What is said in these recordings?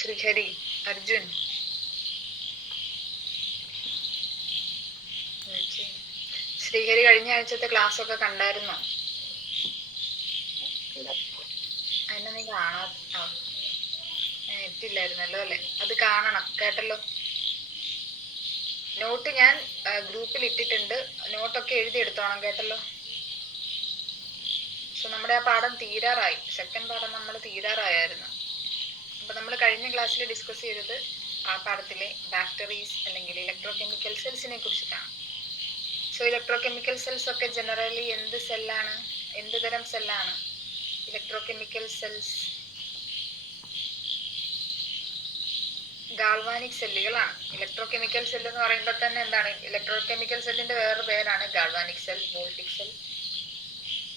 ശ്രീഹരി, അർജുൻ. ശ്രീഹരി കഴിഞ്ഞ ആഴ്ചത്തെ ക്ലാസ് ഒക്കെ കണ്ടായിരുന്നോ? അതിനെ നീ ഇട്ടില്ലായിരുന്നല്ലോ അല്ലെ? അത് കാണണം കേട്ടല്ലോ. നോട്ട് ഞാൻ ഗ്രൂപ്പിൽ ഇട്ടിട്ടുണ്ട്. നോട്ടൊക്കെ എഴുതി എടുത്തോണം കേട്ടല്ലോ. സോ നമ്മുടെ ആ പാഠം തീരാറായി. സെക്കൻഡ് പാഠം നമ്മൾ തീരാറായിരുന്നു. അപ്പൊ നമ്മൾ കഴിഞ്ഞ ക്ലാസ്സിൽ ഡിസ്കസ് ചെയ്തത് ആ പാഠത്തിലെ ബാക്ടറീസ് അല്ലെങ്കിൽ ഇലക്ട്രോ കെമിക്കൽ സെൽസിനെ കുറിച്ചിട്ടാണ്. സോ ഇലക്ട്രോ കെമിക്കൽ സെൽസ് ഒക്കെ ജനറലി എന്ത് സെല്ലാണ്, എന്ത് തരം സെല്ലാണ്? ഇലക്ട്രോ കെമിക്കൽ സെൽസ് ഗാൾവാനിക് സെല്ലുകളാണ്. ഇലക്ട്രോ കെമിക്കൽ സെൽ എന്ന് പറയുമ്പോൾ തന്നെ എന്താണ്? ഇലക്ട്രോ കെമിക്കൽ സെല്ലിന്റെ വേറൊരു പേരാണ് galvanic cell, voltaic cell.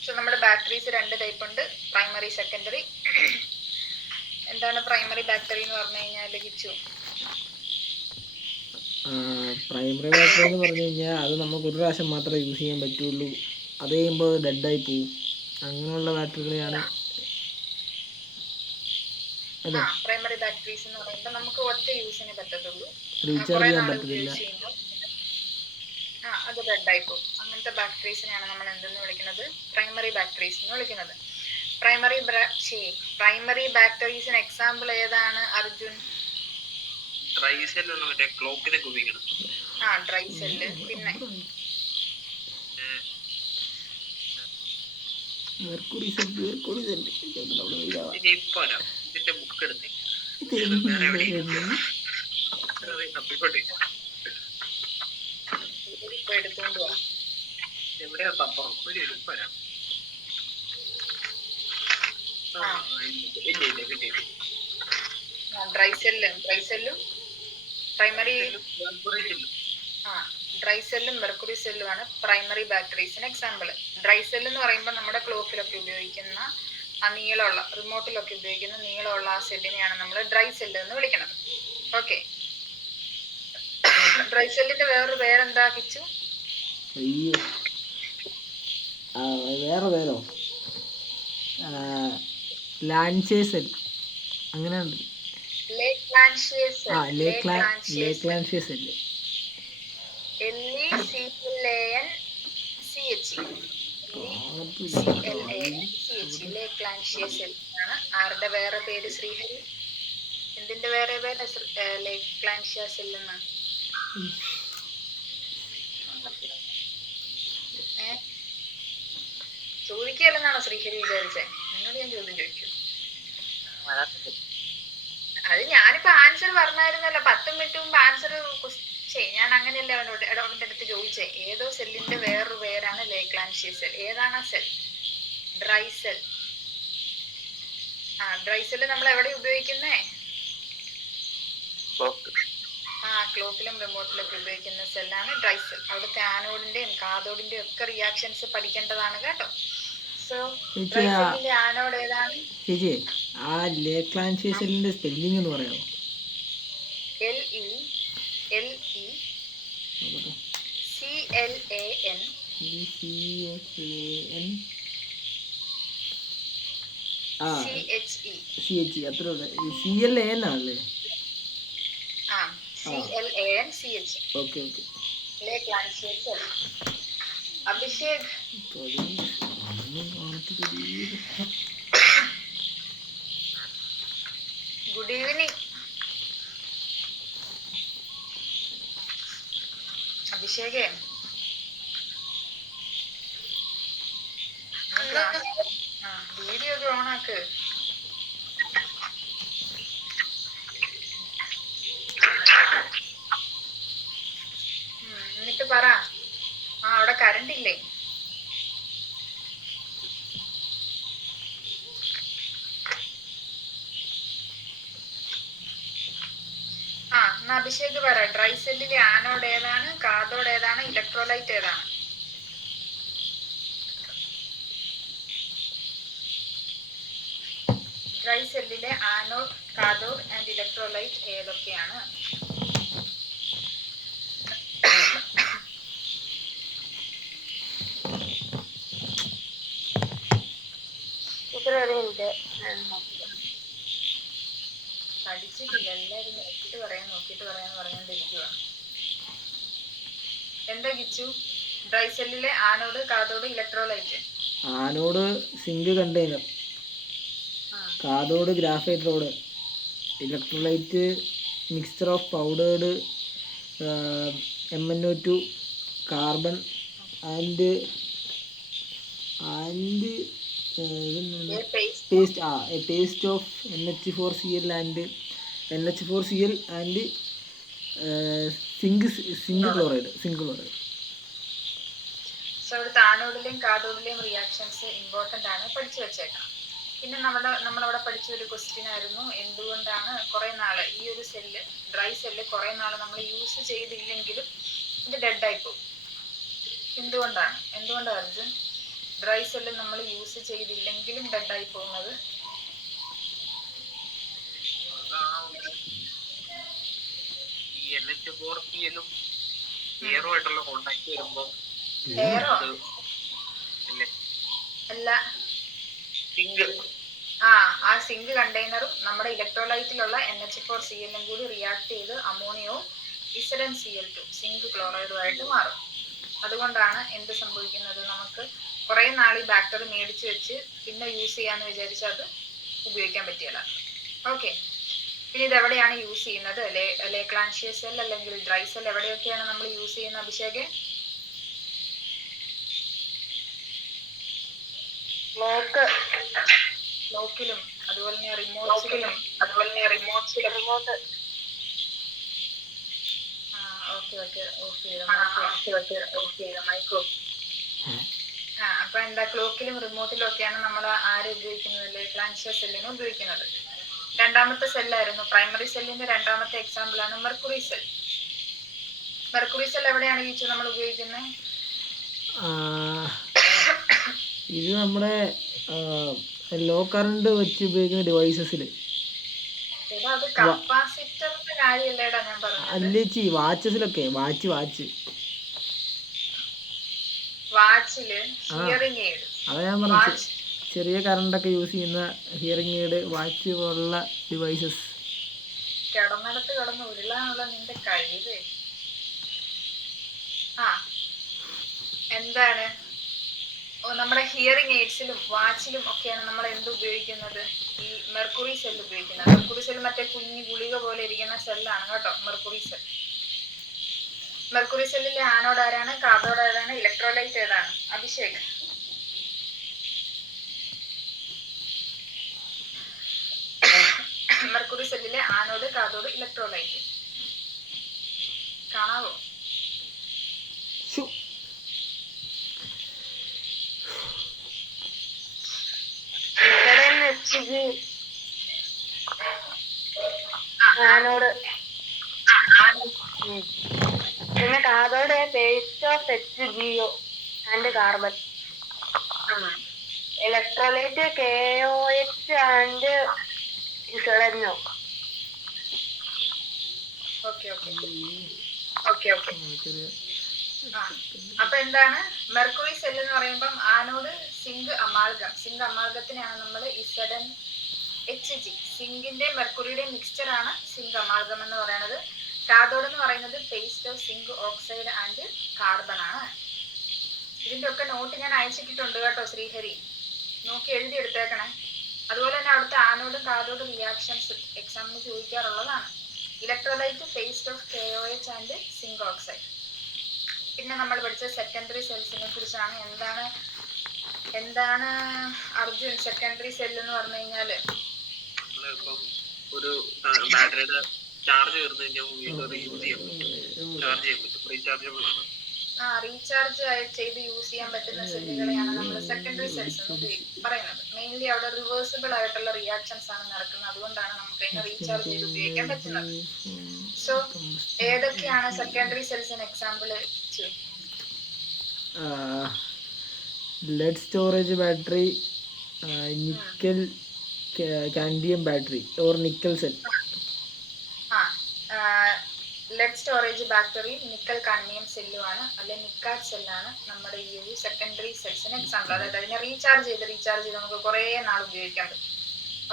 So നമ്മുടെ ബാറ്ററീസ് രണ്ട് ടൈപ്പ് ഉണ്ട്, പ്രൈമറി, സെക്കൻഡറി. എന്താണ് പ്രൈമറി ബാറ്ററി എന്ന് പറഞ്ഞു കഴിഞ്ഞാൽ കിച്ചു? പ്രൈമറി ബാറ്ററി എന്ന് പറഞ്ഞു കഴിഞ്ഞാൽ അത് നമുക്ക് ഒരു പ്രാവശ്യം മാത്രമേ യൂസ് ചെയ്യാൻ പറ്റുള്ളൂ. അത് കഴിയുമ്പോൾ ഡെഡായി പോവും. അങ്ങനെയുള്ള ബാറ്ററികളെയാണ് പ്രൈമറി ബാറ്ററീസ് എന്ന് പറയുമ്പോൾ നമുക്ക് ഒറ്റ യൂസിനെ പറ്റത്തുള്ളൂ. റീചാർജ് ചെയ്യാൻ പറ്റത്തില്ല. അത് ഡെഡായി പോകും. അങ്ങനത്തെ ബാറ്ററീസിനെയാണ് നമ്മൾ എന്തെന്ന് വിളിക്കുന്നത്? പ്രൈമറി ബാറ്ററീസ് എന്ന് വിളിക്കുന്നത്. പ്രൈമറി ബാറ്ററീസിന് എക്സാമ്പിൾ ഏതാണ് അർജുൻ? ഡ്രൈ സെല്ല് മറ്റേ ക്ലോക്കിനൊക്കെ ഉപയോഗിക്കണം. Dry cell. പിന്നെ മെർക്കുറി സെല്ല്. ഇതിന്റെ ബുക്ക് എടുത്ത് എടുത്തോണ്ട് പോവാം. എവിടെയാ തപ്പം? ഒരു എഴുപ്പരാ. ഡ്രൈ സെല്ലും പ്രൈമറി. ഡ്രൈ സെല്ലും മെർക്കുറി സെല്ലുമാണ് പ്രൈമറി ബാറ്ററീസിന് എക്സാമ്പിൾ. ഡ്രൈ സെല്ല് എന്ന് പറയുമ്പോൾ നമ്മുടെ ക്ലോക്കിലൊക്കെ ഉപയോഗിക്കുന്ന ആ നീളമുള്ള, റിമോട്ടിലൊക്കെ ഉപയോഗിക്കുന്ന നീളമുള്ള ആ സെല്ലിനെയാണ് നമ്മൾ ഡ്രൈ സെല്ല് എന്ന് വിളിക്കുന്നത്. ഓക്കെ. ഡ്രൈ സെല്ലിന്റെ വേറൊരു പേരെന്താ കിച്ചു? വേറെ പേരോ? ലാൻഷേ സെൽ അങ്ങനെ ഉണ്ട്. ലേക്ലാൻഷിയേ സെൽ. ലേക്ലാൻഷിയേ സെല്ല്. ലേക്ലാൻഷിയേ സെൽ ആണ്. ആരുടെ വേറെ പേര് ശ്രീഹരി? എന്തിന്റെ വേറെ പേര് ലേക്ലാൻഷിയ സെൽ എന്ന്? ചോദിക്കല്ലെന്നാണോ ശ്രീഹരി വിചാരിച്ചേ? നിന്നോട് ഞാൻ ചോദ്യം ചോദിക്കും. അത് ഞാനിപ്പോ ആൻസർ പറഞ്ഞായിരുന്നല്ലോ 10 മിനിറ്റ് മുമ്പ്. ആൻസർ ഞാൻ അങ്ങനെയല്ല അവനോട് അവന്റെ അടുത്ത് ചോദിച്ചേ. ഏതോ സെല്ലിന്റെ വേറൊരു പേരാണ് ലേക്ലാൻഷിയ സെൽ. ഏതാണ് ആ cell? Dry cell. Dry cell നമ്മൾ എവിടെ ഉപയോഗിക്കുന്നേ? ക്ലോക്കിലും റിമോട്ടിലൊക്കെ ഉപയോഗിക്കുന്ന സെല്ലാണ് ഡ്രൈ സെൽ. അവിടുത്തെ ആനോഡിന്റെയും കാഥോഡിന്റെയും ഒക്കെ റിയാക്ഷൻസ് പഠിക്കേണ്ടതാണ് കേട്ടോ. സോ ഡ്രൈ സെല്ലിന്റെ ആനോഡ് ഏതാണ്? ചേച്ചി, ആ ലേക്ലാൻഷിയ സെല്ലിന്റെ സ്പെല്ലിംഗ് എന്ന് പറയാമോ? CLAN. അത്ര CLAN ആണല്ലേ? ഓക്കെ. Abhishek, good evening. അഭിഷേകേ, വീഡിയോ ഒക്കെ ഓണാക്ക്. എന്നിട്ട് പറ. അവിടെ കറണ്ട് ഇല്ലേ? എന്നാ അഭിഷേക് പറ. ഡ്രൈ സെല്ലിലെ ആനോഡ് ഏതാണ്, കാഥോഡ് ഏതാണ്, ഇലക്ട്രോലൈറ്റ് ഏതാണ്? ഡ്രൈ സെല്ലിലെ ആനോഡ്, കാഥോഡ് ആൻഡ് ഇലക്ട്രോലൈറ്റ് ഏതൊക്കെയാണ്? പഠിച്ചിട്ടില്ല, എല്ലാരും നോക്കിയിട്ട് പറയാന്ന് പറഞ്ഞോണ്ടിരിക്കുക. എന്താ കിച്ചു? ഡ്രൈ സെല്ലിലെ anode, cathode, electrolyte. Anode zinc container, cathode graphite rod, electrolyte mixture of powdered MnO2 carbon and paste of NH4Cl and zinc chloride. So ഇവിടുത്തെ ആനോഡിലെയും കാഥോഡിലെയും റിയാക്ഷൻസ് ഇമ്പോർട്ടന്റ് ആണ്, പഠിച്ചു വെച്ചേക്കാം. പിന്നെ നമ്മളവിടെ പഠിച്ച ഒരു ക്വസ്റ്റ്യൻ ആയിരുന്നു, എന്തുകൊണ്ടാണ് കുറെ നാള് ഈ ഒരു സെല്ല്, ഡ്രൈ സെല്ല് കുറെ നാള് നമ്മൾ യൂസ് ചെയ്തില്ലെങ്കിലും ഇത് ഡെഡ് ആയി പോകും. എന്തുകൊണ്ടാണ് അർജുൻ ഡ്രൈ സെല്ല് നമ്മൾ യൂസ് ചെയ്തില്ലെങ്കിലും ഡെഡ് ആയി പോകുന്നത്? ഈ NH4Cl-ഉം എയറോ ആയിട്ടുള്ള കോണ്ടാക്ട് വരുമ്പോ അല്ല, സിങ്ക്, ആ സിങ്ക് കണ്ടെയ്നറും നമ്മുടെ ഇലക്ട്രോലൈറ്റിലുള്ള NH4Cl കൂടി റിയാക്ട് ചെയ്ത് അമോണിയവും ZnCl2 സിങ്ക് ക്ലോറൈഡുമായിട്ട് മാറും. അതുകൊണ്ടാണ് എന്ത് സംഭവിക്കുന്നത്, നമുക്ക് കുറെ നാൾ ഈ ബാക്ടറി മേടിച്ചു വെച്ച് പിന്നെ യൂസ് ചെയ്യാന്ന് വിചാരിച്ചാൽ അത് ഉപയോഗിക്കാൻ പറ്റിയല്ല. ഓക്കെ, പിന്നെ ഇത് എവിടെയാണ് യൂസ് ചെയ്യുന്നത്? ലേക്ലാൻഷ്യ സെൽ അല്ലെങ്കിൽ ഡ്രൈ സെൽ എവിടെയൊക്കെയാണ് നമ്മൾ യൂസ് ചെയ്യുന്നത് അഭിഷേക്? ക്ലോക്കിലും അതുപോലെ തന്നെ റിമോട്ട്സിലും. അപ്പൊ എന്താ, ക്ലോക്കിലും റിമോട്ടിലും ഒക്കെയാണ് നമ്മൾ ആര് ഉപയോഗിക്കുന്നത്? ലേക്ലാൻഷ്യ സെല്ലിന് ഉപയോഗിക്കുന്നത്. രണ്ടാമത്തെ സെല്ലായിരുന്നു പ്രൈമറി സെല്ലിന്റെ രണ്ടാമത്തെ എക്സാമ്പിൾ ആണ് മെർക്കുറി സെൽ. മെർക്കുറി സെൽ എവിടെയാണ് ചോദിച്ചു നമ്മൾ ഉപയോഗിക്കുന്നത്? ഇത് നമ്മുടെ ലോ കറണ്ട് വെച്ച് ഉപയോഗിക്കുന്ന ഡിവൈസസിൽ. അത് കപ്പാസിറ്ററിന്റെ കാര്യമല്ലേടാ ഞാൻ പറഞ്ഞത്. അല്ലേച്ചി, വാച്ചസിലൊക്കെ വാച്ചില് ഹിയറിംഗ് എയ്ഡ്. അതാ ഞാൻ പറഞ്ഞത്, ചെറിയ കറണ്ടൊക്കെ യൂസ് ചെയ്യുന്ന ഹിയറിംഗ് എയ്ഡ്, വാച്ച് പോലുള്ള ഡിവൈസസ്. കിടന്നിടത്ത് കിടന്ന് ഉരുളാനുള്ള നിന്റെ കഴിവ്. എന്താണ്, നമ്മുടെ ഹിയറിംഗ് എയ്ഡ്സിലും വാച്ചിലും ഒക്കെയാണ് നമ്മൾ എന്ത് ഉപയോഗിക്കുന്നത്? ഈ മെർക്കുറി സെൽ ഉപയോഗിക്കുന്നത്. മെർക്കുറി സെൽ മറ്റേ കുഞ്ഞു ഗുളിക പോലെ ഇരിക്കുന്ന സെല്ലാണ് കേട്ടോ മെർക്കുറി സെൽ. മെർക്കുറി സെല്ലിലെ ആനോഡ് ആരാണ്, കാഥോഡ് ഏതാണ്, ഇലക്ട്രോലൈറ്റ് ഏതാണ് അഭിഷേക്? മെർക്കുറി സെല്ലിലെ ആനോഡ്, കാഥോഡ്, ഇലക്ട്രോലൈറ്റ് കാണാവോ? ആനോട്, പിന്നെ cathode paste of HgO and carbon. Electrolyte KOH and ZnO. അപ്പൊ എന്താണ് മെർക്കുറി സെൽ എന്ന് പറയുമ്പം ആനോഡ് സിങ്ക് അമാൽഗത്തിനെയാണ് നമ്മൾ ZnHg, സിങ്കിന്റെ മെർക്കുറിയുടെ മിക്സ്ചർ ആണ് സിങ്ക് അമാൽഗം എന്ന് പറയുന്നത്. കാഥോഡ് എന്ന് പറയുന്നത് paste of zinc oxide and carbon ആണ്. ഇതിന്റെ ഒക്കെ നോട്ട് ഞാൻ അയച്ചിട്ടുണ്ട് കേട്ടോ ശ്രീഹരി, നോക്കി എഴുതി എടുത്തേക്കണേ. അതുപോലെ തന്നെ അവിടുത്തെ ആനോഡും കാഥോഡും റിയാക്ഷൻസ് എക്സാമിന് ചോദിക്കാറുള്ളതാണ്. Electrolyte paste of KOH and zinc oxide. പിന്നെ നമ്മൾ പഠിച്ച സെക്കൻഡറി സെൽസിനെ കുറിച്ചാണ്. എന്താണ് അർജുൻ സെക്കൻഡറി സെൽ എന്ന് പറഞ്ഞു കഴിഞ്ഞാല്? ഒരു ബാറ്ററിയുടെ ചാർജ് തീർന്നു കഴിഞ്ഞാൽ വീണ്ടും റീയൂസ് ചെയ്യാൻ പറ്റും, ചാർജ് ചെയ്യാൻ പറ്റും, റീചാർജബിൾ ആണ്. റീചാർജ് ചെയ്ത് യൂസ് ചെയ്യാൻ പറ്റുന്ന സെല്ലുകളെയാണ് നമ്മൾ സെക്കൻഡറി സെൽസ് എന്ന് പറയുന്നത്. മെയിൻലി അവിടെ റിവേഴ്സിബിൾ ആയിട്ടുള്ള റിയാക്ഷൻസ് ആണ് നടക്കുന്നത്, അതുകൊണ്ടാണ് നമുക്ക് അതിനെ റീചാർജ് ചെയ്ത് ഉപയോഗിക്കാൻ പറ്റുന്നത്. സോ ഏതൊക്കെയാണ് സെക്കൻഡറി സെൽസിന് example? lead storage battery, nickel cadmium battery or nickel cell. Lead storage battery nickel cadmium സെല്ലുമാണ്, അല്ലെ നിക്കാഡ് സെല്ലാണ് നമ്മുടെ ഈ ഒരു സെക്കൻഡറി സെൽസിന് എക്സാമ്പിൾ. അതായത് അതിനെ റീചാർജ് ചെയ്ത് നമുക്ക് കുറേ നാൾ ഉപയോഗിക്കാൻ പറ്റും.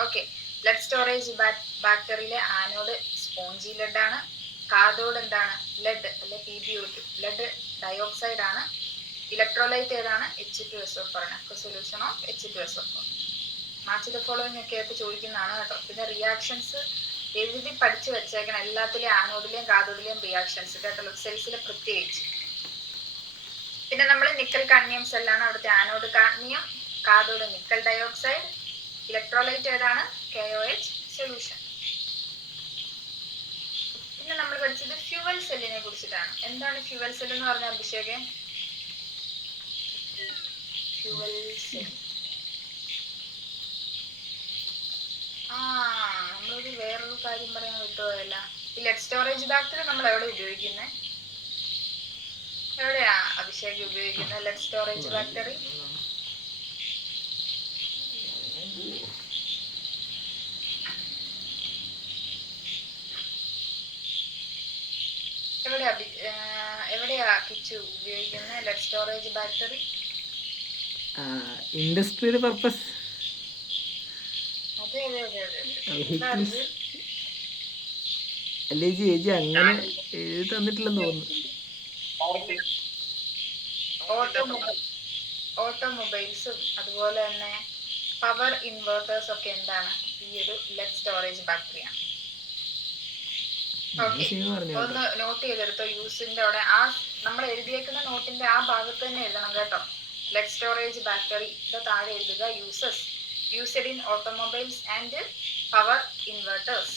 ഓക്കെ, ലെഡ് സ്റ്റോറേജ് ബാക്ടറിയിലെ ആനോഡ് സ്പോഞ്ചി ലെഡ് ആണ്. കാഥോഡ് എന്താണ്? ലെഡ് അല്ലെ PbO2, ലെഡ് ഡയോക്സൈഡ് ആണ്. ഇലക്ട്രോലൈറ്റ് ഏതാണ്? H2SO4 ആണ്. Solution of H2SO4. Match the following ഒക്കെ ആയിട്ട് ചോദിക്കുന്നതാണ് കേട്ടോ. പിന്നെ റിയാക്ഷൻസ് എഴുതി പഠിച്ചു വെച്ചേക്കണം. എല്ലാത്തിലെയും ആനോഡിലെയും കാഥോഡിലെയും റിയാക്ഷൻസ് കേട്ടോ, സെൽസിലെ പ്രത്യേകിച്ച്. പിന്നെ നമ്മൾ നിക്കൽ കാഡ്മിയം സെല്ലാണ്. അവിടുത്തെ anode cadmium, cathode nickel dioxide, electrolyte ഏതാണ്? KOH solution. പിന്നെ നമ്മൾ പഠിച്ചത് ഫ്യൂവൽ സെല്ലിനെ കുറിച്ചിട്ടാണ്. എന്താണ് ഫ്യൂവൽ സെൽ എന്ന് പറഞ്ഞ അഭിഷേക്? ഫ്യൂവൽ സെൽ നമ്മളൊരു വേറൊരു കാര്യം പറയാൻ വിട്ടുപോയല്ല. ഈ ലെഡ് സ്റ്റോറേജ് ബാക്ടറി നമ്മൾ എവിടെ ഉപയോഗിക്കുന്നത്? എവിടെയാ അഭിഷേക് ഉപയോഗിക്കുന്നത് ലെഡ് സ്റ്റോറേജ് ബാക്ടറി? എവിടെയാ കിച്ചു ഉപയോഗിക്കുന്നത് lead storage battery? Industrial purpose. അതെ അതെ അതെ അതെ. അല്ലേ ചേച്ചി അങ്ങനെ എഴുതി തന്നിട്ടില്ലെന്ന് തോന്നുന്നു. ഓട്ടോമൊബൈൽസും അതുപോലെ തന്നെ പവർ ഇൻവേർട്ടേഴ്സ് ഒക്കെ എന്താണ്? ഈ ഒരു ലെഡ് സ്റ്റോറേജ് ബാക്ടറിയാണ്. ഓക്കെ, ഒന്ന് നോട്ട് ചെയ്തെടുത്തോ. യൂസിന്റെ അവിടെ ആ നമ്മൾ എഴുതിയേക്കുന്ന നോട്ടിന്റെ ആ ഭാഗത്ത് തന്നെ എഴുതണം കേട്ടോ. ലെഡ് സ്റ്റോറേജ് ബാക്ടറി താഴെ എഴുതുക. Used in automobiles and power inverters.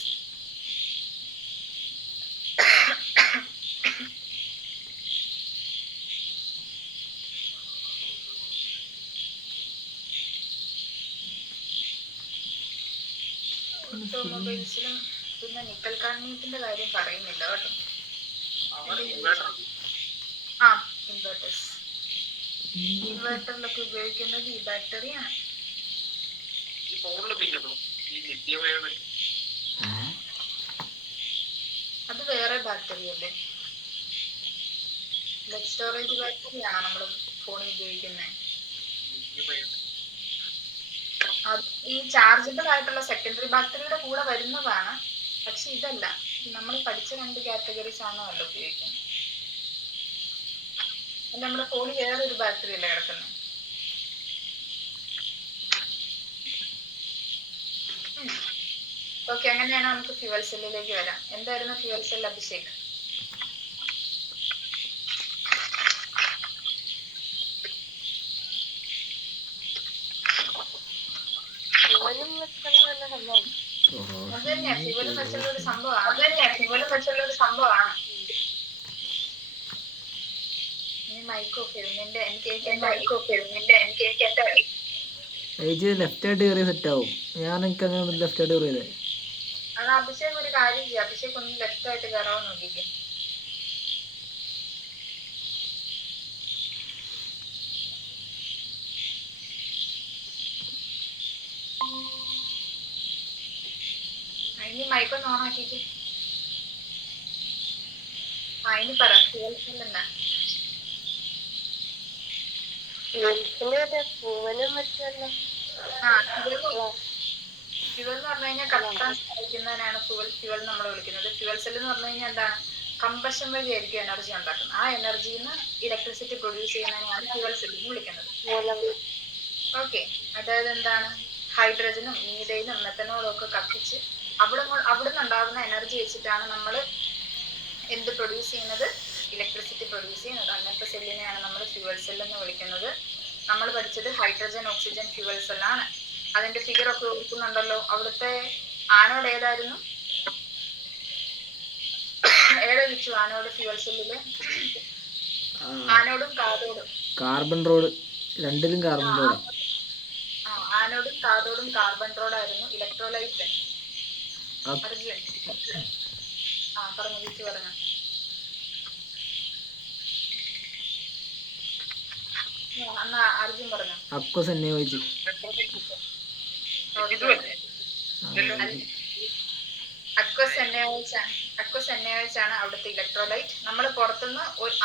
ഓട്ടോമൊബൈൽസിലും പിന്നെ നിക്കൽ കാഡ്മിയത്തിന്റെ കാര്യം പറയുന്നില്ല കേട്ടോ. ഇൻവേർട്ടേഴ്സ്, ഇൻവേർട്ടറിലൊക്കെ ഉപയോഗിക്കുന്നത് ഈ ബാക്ടറിയാണ്. അത് വേറെ ബാക്ടറി അല്ലേ? ലെഡ് സ്റ്റോറേജ് ബാക്ടറിയാണോ നമ്മൾ ഫോണിൽ ഉപയോഗിക്കുന്നത്? ഈ ചാർജബിൾ ആയിട്ടുള്ള സെക്കൻഡറി ബാക്ടറിയുടെ കൂടെ വരുന്നതാണ്. പക്ഷെ ഇതല്ല, നമ്മൾ പഠിച്ച 2 കാറ്റഗറീസ് ആണോ അല്ല ഉപയോഗിക്കുന്നത്. നമ്മുടെ ഫോണിൽ വേറൊരു ബാക്ടറി അല്ലേ കിടക്കുന്നത്? ഓക്കെ, അങ്ങനെയാണ് നമുക്ക് ഫ്യൂവൽ സെല്ലിലേക്ക് വരാം. എന്തായിരുന്നു ഫ്യൂവൽ സെൽ അഭിഷേക്? അതന്നെയാ ഫ്യൂവലും വെച്ചുള്ള ഒരു സംഭവമാണ്. മൈക്ക് ഓഫ് ചെയ്തു. ചേച്ചി ലെഫ്റ്റ് ആയിട്ട് കയറിയ സെറ്റ് ആവും. ഞാൻ എനിക്ക് അങ്ങനെ ലെഫ്റ്റ് ആയിട്ട് കയറിയതേ. അത് അഭിഷേക് ഒരു കാര്യം ചെയ്യും. അഭിഷേക് ഒന്ന് ലെഫ്റ്റ് ആയിട്ട് കയറാൻ നോക്കിക്കേ. ഇനി മൈക്കൊന്ന് ഓൺ ആക്കിക്ക്. ഇനി പറ ഫ്യൂവൽ സെൽ എന്നാ? ഫ്യൂവൽ എന്ന് പറഞ്ഞു കഴിഞ്ഞാൽ കത്താൻ സഹായിക്കുന്നതിനാണ് ഫ്യൂവൽ നമ്മൾ വിളിക്കുന്നത്. ഫ്യൂവൽ സെൽ എന്ന് പറഞ്ഞു കഴിഞ്ഞാൽ എന്താണ്? കമ്പഷൻ വഴി ആയിരിക്കും എനർജി ഉണ്ടാക്കുന്നത്. ആ എനർജിയിൽ നിന്ന് ഇലക്ട്രിസിറ്റി പ്രൊഡ്യൂസ് ചെയ്യുന്നതിനാണ് ഫ്യൂവൽ സെൽ എന്ന് വിളിക്കുന്നത്. ഓക്കെ, അതായത് എന്താണ്? ഹൈഡ്രജനും മീഥൈനും മെത്തനോളും ഒക്കെ കത്തിച്ച് അവിടെ നിന്നുണ്ടാകുന്ന എനർജി വെച്ചിട്ടാണ് നമ്മൾ എന്ത് പ്രൊഡ്യൂസ് ചെയ്യുന്നത്? ഇലക്ട്രിസിറ്റി പ്രൊഡ്യൂസ് ചെയ്യുന്നത്. അങ്ങനത്തെ സെല്ലിനെയാണ് നമ്മൾ ഫ്യൂവൽ സെൽ എന്ന് വിളിക്കുന്നത്. നമ്മൾ പഠിച്ചത് ഹൈഡ്രജൻ ഓക്സിജൻ ഫ്യൂവൽ സെല്ലാണ്. അതിന്റെ ഫിഗർ ഒക്കെ ഓർക്കുന്നുണ്ടല്ലോ. അവിടുത്തെ ആനോഡ് ഏതായിരുന്നു? ഏതൊഴിച്ചു ആനോഡ് ഫ്യൂവൽ സെല്ലില്? ആനോഡും കാഥോഡും. കാർബൺ റോഡ്, രണ്ടിലും കാർബൺ റോഡ്. ആനോഡും കാഥോഡും കാർബൺ റോഡായിരുന്നു. ഇലക്ട്രോലൈറ്റ് അർജുൻ പറഞ്ഞു വിളിച്ചു പറഞ്ഞു. അർജുൻ പറഞ്ഞു അക്വസ് എന്നെ ചോദിച്ചു. അക്വസ് എന്നോയിച്ചാണ് അവിടുത്തെ ഇലക്ട്രോലൈറ്റ്. നമ്മൾ പുറത്തുനിന്ന്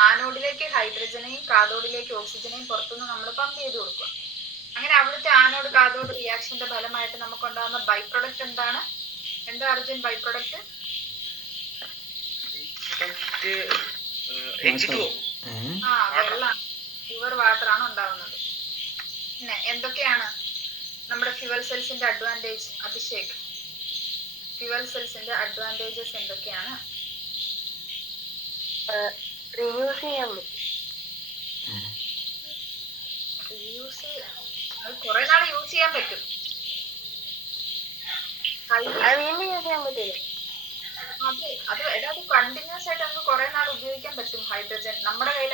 ആനോഡിലേക്ക് ഹൈഡ്രജനെയും കാഥോഡിലേക്ക് ഓക്സിജനെയും പുറത്തുനിന്ന് നമ്മൾ പമ്പ് ചെയ്ത് കൊടുക്കുക. അങ്ങനെ അവിടുത്തെ ആനോട് കാതോട് റിയാക്ഷന്റെ ഫലമായിട്ട് നമുക്കുണ്ടാകുന്ന ബൈ പ്രൊഡക്റ്റ് എന്താണ്? എന്താ അർജുൻ ബൈ പ്രൊഡക്റ്റ്? ആ, വെള്ളം, പ്യുവർ വാട്ടർ ആണ് ഉണ്ടാവുന്നത്. പിന്നെ എന്തൊക്കെയാണ് നമ്മുടെ ഫ്യുവൽ സെൽസിന്റെ അഡ്വാൻറ്റേജ്? അഭിഷേക്, ഫ്യുവൽ സെൽസിന്റെ അഡ്വാൻറ്റേജസ് എന്തൊക്കെയാണ്? റിയൂസ് ചെയ്യാൻ പറ്റും. യൂസ് അത് കുറെ നാൾ യൂസ് ചെയ്യാൻ പറ്റും. അത് വീണ്ടും യൂസ് ചെയ്യാൻ പറ്റില്ല. അത് കണ്ടിന്യൂസ് ആയിട്ട് നമുക്ക് കുറെ നാൾ ഉപയോഗിക്കാൻ പറ്റും. ഹൈഡ്രജൻ നമ്മുടെ കയ്യിൽ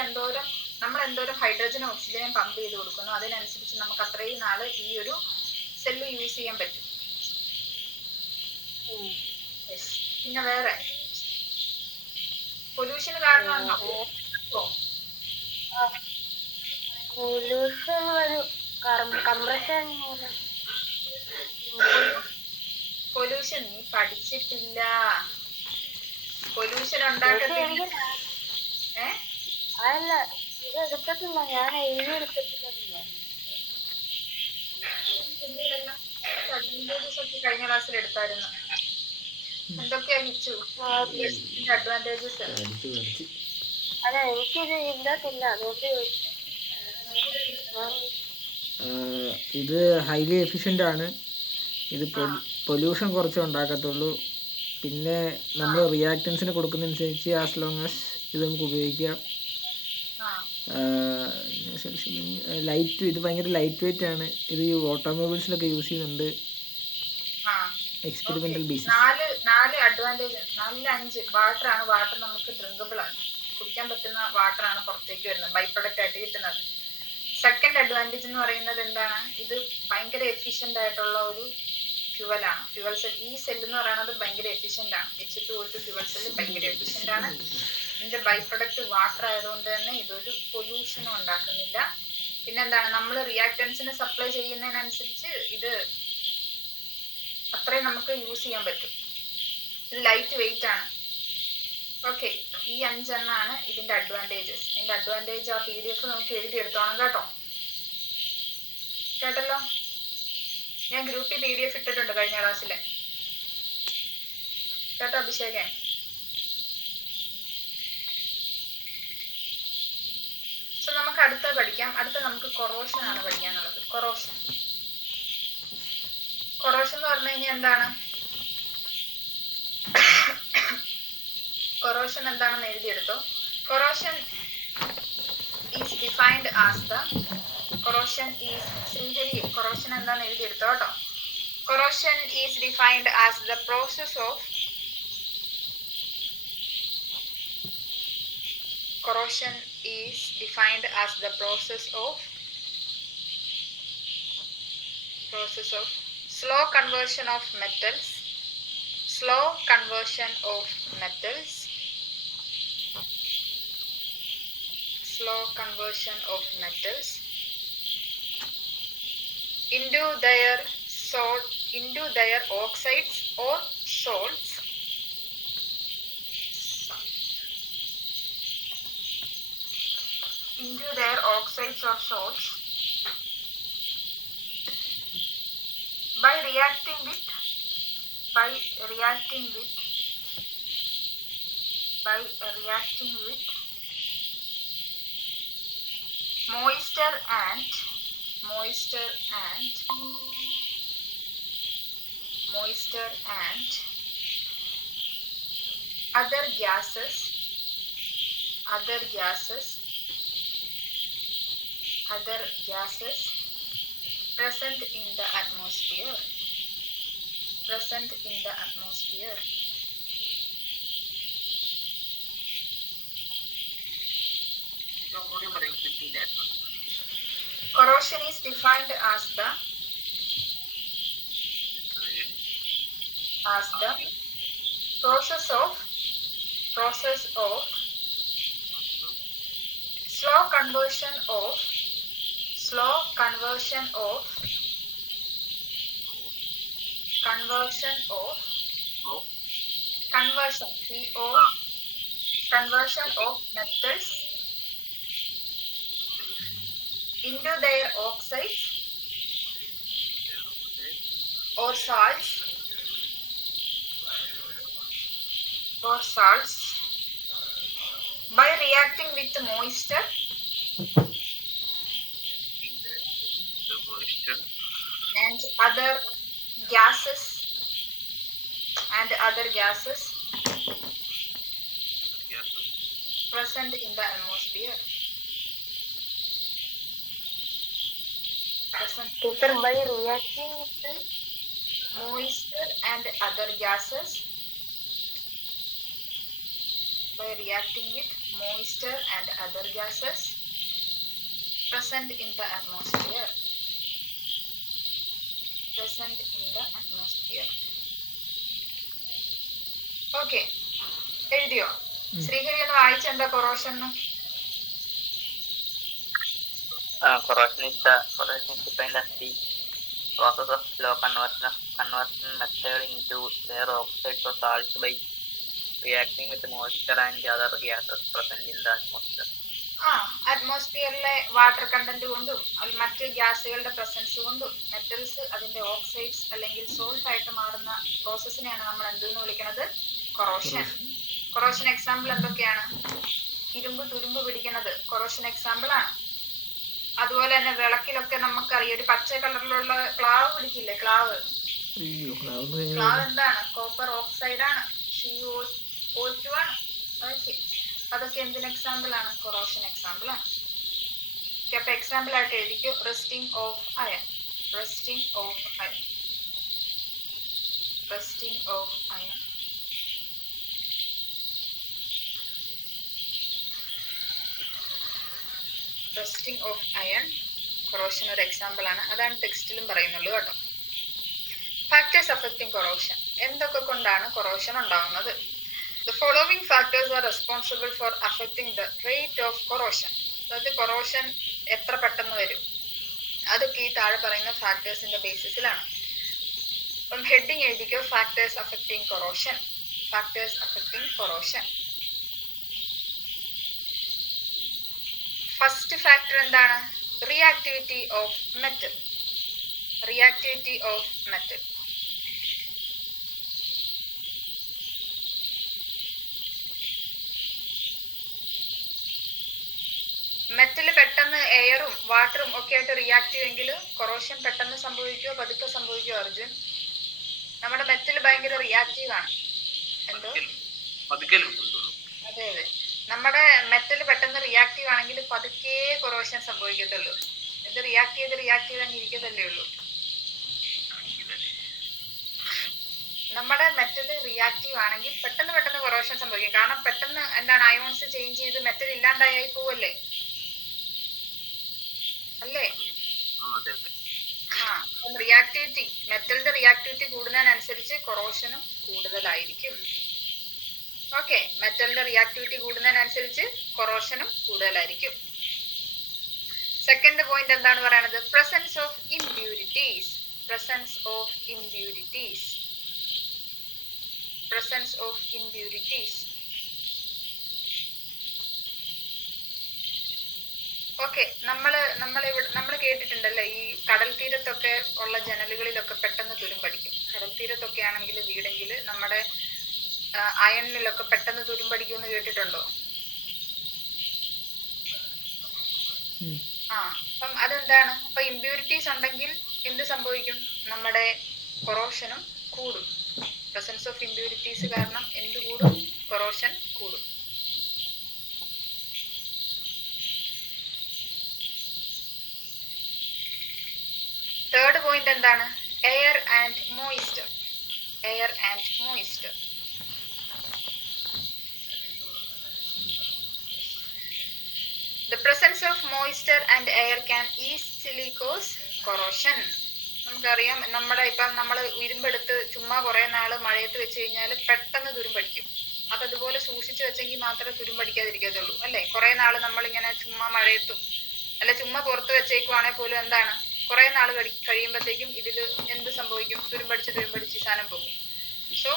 നമ്മൾ എന്തോരം ഹൈഡ്രജനും ഓക്സിജനും പമ്പ് ചെയ്ത് കൊടുക്കുന്നു, അതിനനുസരിച്ച് നമുക്ക് അത്രയും നാള് ഈ ഒരു സെല്ല് യൂസ് ചെയ്യാൻ പറ്റും. പിന്നെ വേറെ പൊല്യൂഷന് കാരണമാണോ? പൊല്യൂഷൻ ഒരു കംപ്രഷൻ. പൊല്യൂഷൻ നീ പഠിച്ചിട്ടില്ല. പൊല്യൂഷൻ ഉണ്ടാക്കത്തില്ല. അതല്ല, ഇത് എടുത്തിട്ടില്ല, ഞാൻ എഴുതി എടുത്തിട്ടില്ല. കഴിഞ്ഞ ക്ലാസ്സിൽ എടുത്തായിരുന്നു. എന്തൊക്കെയാ ഹിച്ചു അഡ്വാൻറ്റേജസ്? അല്ല, എനിക്കിത് ഇല്ലാത്തില്ല, അതുകൊണ്ട് ഇത് ഹൈലി എഫിഷ്യൻ്റ് ആണ്. ഇത് പൊല്യൂഷൻ കുറച്ചേ ഉണ്ടാക്കത്തുള്ളൂ. പിന്നെ നമ്മൾ റിയാക്റ്റൻസിന് കൊടുക്കുന്നതനുസരിച്ച് ആസ് ലോങ് ആസ് ഇത് നമുക്ക് ഉപയോഗിക്കാം. ഇത് ഭയങ്കര ലൈറ്റ് വെയിറ്റ് ആണ്. ഇത് ഓട്ടോമൊബൈൽസിലൊക്കെ യൂസ് ചെയ്യുന്നുണ്ട്. Experimental basis. 4 അഡ്വാൻറ്റേജ്, 5 വാട്ടർ ആണ്. വാട്ടർ നമുക്ക് ഡ്രിങ്കബിൾ ആണ്, കുടിക്കാൻ പറ്റുന്ന വാട്ടർ ആണ് പുറത്തേക്ക് വരുന്നത്, ബൈ പ്രൊഡക്റ്റ് ആയിട്ട് കിട്ടുന്നത്. സെക്കൻഡ് അഡ്വാൻറ്റേജ് എന്ന് പറയുന്നത് എന്താണ്? ഇത് ഭയങ്കര എഫിഷ്യന്റ് ആയിട്ടുള്ള ഒരു ഫ്യുവലാണ്. ഫ്യുവൽ സെൽ, ഈ സെൽ എന്ന് പറയുന്നത് ഭയങ്കര എഫിഷ്യന്റ് ആണ്. H2O2 ഫ്യുവൽ സെൽ ഭയങ്കര എഫിഷ്യന്റ് ആണ്. ഇതിന്റെ ബൈ പ്രൊഡക്റ്റ് വാട്ടർ ആയതുകൊണ്ട് തന്നെ ഇതൊരു പൊല്യൂഷനും ഉണ്ടാക്കുന്നില്ല. പിന്നെന്താണ്, നമ്മൾ റിയാക്ടൻസിന് സപ്ലൈ ചെയ്യുന്നതിനനുസരിച്ച് ഇത് അത്രയും നമുക്ക് യൂസ് ചെയ്യാൻ പറ്റും. ഇത് ലൈറ്റ് വെയിറ്റ് ആണ്. ഓക്കെ, ഈ 5 എണ്ണമാണ് ഇതിന്റെ അഡ്വാൻറ്റേജസ്. ഇതിന്റെ അഡ്വാൻറ്റേജ് ആ PDF നമുക്ക് എഴുതിയെടുത്തോണം കേട്ടോ. കേട്ടല്ലോ? ഞാൻ ഗ്രൂപ്പിൽ PDF ഇട്ടിട്ടുണ്ട് കഴിഞ്ഞ ക്ലാസ്സിലെ. കേട്ടോ അഭിഷേകൻ? സോ നമുക്ക് അടുത്ത പഠിക്കാം. അടുത്ത നമുക്ക് കൊറോഷൻ ആണ് പഠിക്കാനുള്ളത്. കൊറോഷൻ എന്ന് പറഞ്ഞു കഴിഞ്ഞാൽ എന്താണ്? കൊറോഷൻ എന്താണെന്ന് എഴുതിയെടുത്തോ. Corrosion is defined as the Sreehari, corrosion എന്താണെന്ന് എഴുതിയെടുത്തോ കേട്ടോ. Corrosion is defined as the process of slow conversion of metals into their oxides or salts by reacting with moisture and other gases present in the atmosphere. Corrosion is defined as the process of slow conversion of metals into their oxides or salts by reacting with moisture The moisture and other gases gases present in the atmosphere. Teacher, by reacting with the Moisture and other gases by reacting with moisture and other gases present in the atmosphere. Okay, എഴുതിയോ? ശ്രീഹരി ഒന്ന് വായിച്ചെന്താ corrosion? Corrosion is defined as the process of slow conversion method into their oxides or salts by reacting with moisture and other gases present in the atmosphere. അറ്റ്മോസ്ഫിയറിലെ water content കൊണ്ടും മറ്റ് ഗ്യാസുകളുടെ presence കൊണ്ടും metals അതിന്റെ oxides അല്ലെങ്കിൽ salt ആയിട്ട് മാറുന്ന പ്രോസസ്സിനെയാണ് നമ്മൾ എന്തെന്ന് വിളിക്കുന്നത്? കൊറോഷൻ. കൊറോഷൻ എക്സാമ്പിൾ എന്തൊക്കെയാണ്? ഇരുമ്പ് തുരുമ്പ് പിടിക്കുന്നത് കൊറോഷൻ എക്സാമ്പിൾ ആണ്. അതുപോലെ തന്നെ വിളക്കിലൊക്കെ നമുക്കറിയാം ഒരു പച്ച കളറിലുള്ള ക്ലാവ് പിടിക്കില്ലേ? ക്ലാവ് എന്താണ്? കോപ്പർ ഓക്സൈഡ് ആണ്, CO2 ആണ്. ഓക്കെ, അതൊക്കെ എന്തിന് എക്സാമ്പിൾ ആണ്? കൊറോഷൻ എക്സാമ്പിൾ ആണ്. അപ്പൊ എക്സാമ്പിൾ ആയിട്ട് എഴുതിക്കോ, rusting of iron. Rusting of iron. Corrosion ഒരു എക്സാമ്പിൾ ആണ്. അതാണ് ടെക്സ്റ്റിലും പറയുന്നുള്ളൂ കേട്ടോ. Factors affecting corrosion. എന്തൊക്കെ കൊണ്ടാണ് കൊറോഷൻ ഉണ്ടാവുന്നത്? The following factors are responsible for affecting the rate of corrosion. അതായത് കൊറോഷൻ എത്ര പെട്ടെന്ന് വരും, അതൊക്കെ ഈ താഴെ പറയുന്ന ഫാക്ടേഴ്സിന്റെ ബേസിസിലാണ്. അപ്പം ഹെഡിങ് എഴുതിക്കോ, factors affecting corrosion. First factor എന്താണ്? Reactivity of metal. മെറ്റൽ പെട്ടെന്ന് എയറും വാട്ടറും ഒക്കെ ആയിട്ട് റിയാക്ട് ചെയ്യുമെങ്കിൽ കൊറോഷൻ പെട്ടെന്ന് സംഭവിക്കുമോ പതുക്കെ സംഭവിക്കുമോ? അർജുൻ, നമ്മുടെ മെറ്റൽ ഭയങ്കര റിയാക്റ്റീവ് ആണ്. എന്തോ? അതെ, നമ്മുടെ മെറ്റൽ പെട്ടെന്ന് റിയാക്റ്റീവ് ആണെങ്കിൽ പതുക്കെ കൊറോഷൻ സംഭവിക്കത്തുള്ളൂ. ഇത് റിയാക്ട് ചെയ്ത് അങ്ങ് ഇരിക്കത്തല്ലേ ഉള്ളൂ. നമ്മുടെ മെറ്റൽ റിയാക്റ്റീവ് ആണെങ്കിൽ പെട്ടെന്ന് കൊറോഷൻ സംഭവിക്കും. കാരണം പെട്ടെന്ന് എന്താണ്, അയോൺസ് ചേഞ്ച് ചെയ്ത് മെറ്റൽ ഇല്ലാണ്ടായി പോവല്ലേ, അല്ലേ? റിയാക്ടിവിറ്റി, മെറ്റലിന്റെ റിയാക്ടിവിറ്റി കൂടുന്നതിനനുസരിച്ച് കൊറോഷനും കൂടുതലായിരിക്കും. ഓക്കെ, മെറ്റലിന്റെ റിയാക്ടിവിറ്റി കൂടുന്നതിനനുസരിച്ച് കൊറോഷനും കൂടുതലായിരിക്കും. സെക്കൻഡ് പോയിന്റ് എന്താണ് പറയുന്നത്? Presence of impurities. ഓക്കെ, നമ്മൾ കേട്ടിട്ടുണ്ടല്ലോ ഈ കടൽ തീരത്തൊക്കെ ഉള്ള ജനലുകളിലൊക്കെ പെട്ടെന്ന് തുരുമ്പടിക്കും. കടൽ തീരത്തൊക്കെ ആണെങ്കിൽ വീടെങ്കിൽ നമ്മുടെ അയണിലൊക്കെ പെട്ടെന്ന് തുരുമ്പടിക്കും എന്ന് കേട്ടിട്ടുണ്ടോ? അപ്പം അതെന്താണ്? അപ്പൊ ഇംപ്യൂരിറ്റീസ് ഉണ്ടെങ്കിൽ എന്ത് സംഭവിക്കും? നമ്മുടെ കൊറോഷനും കൂടും. പ്രസൻസ് ഓഫ് ഇംപ്യൂരിറ്റീസ് കാരണം എന്ത് കൂടും? കൊറോഷൻ കൂടും. തേർഡ് പോയിന്റ് എന്താണ്? Air and moisture. The presence of moisture and air can easily cause corrosion. നമുക്കറിയാം, നമ്മൾ ഇരുമ്പെടുത്ത് ചുമ്മാ കുറെ നാള് മഴയത്ത് വെച്ച് കഴിഞ്ഞാൽ പെട്ടെന്ന് തുരുമ്പടിക്കും. അതതുപോലെ സൂക്ഷിച്ചു വെച്ചെങ്കിൽ മാത്രമേ തുരുമ്പടിക്കാതിരിക്കത്തുള്ളൂ, അല്ലെ? കുറെ നാള് നമ്മളിങ്ങനെ ചുമ്മാ മഴയത്തും അല്ല ചുമ്മാ പുറത്ത് വെച്ചേക്കുവാണെങ്കിൽ പോലും എന്താണ്, കുറെ നാള് കഴിയുമ്പോഴത്തേക്കും ഇതിൽ എന്ത് സംഭവിക്കും? തുരുമ്പടിച്ച് സാധനം പോകും. സോ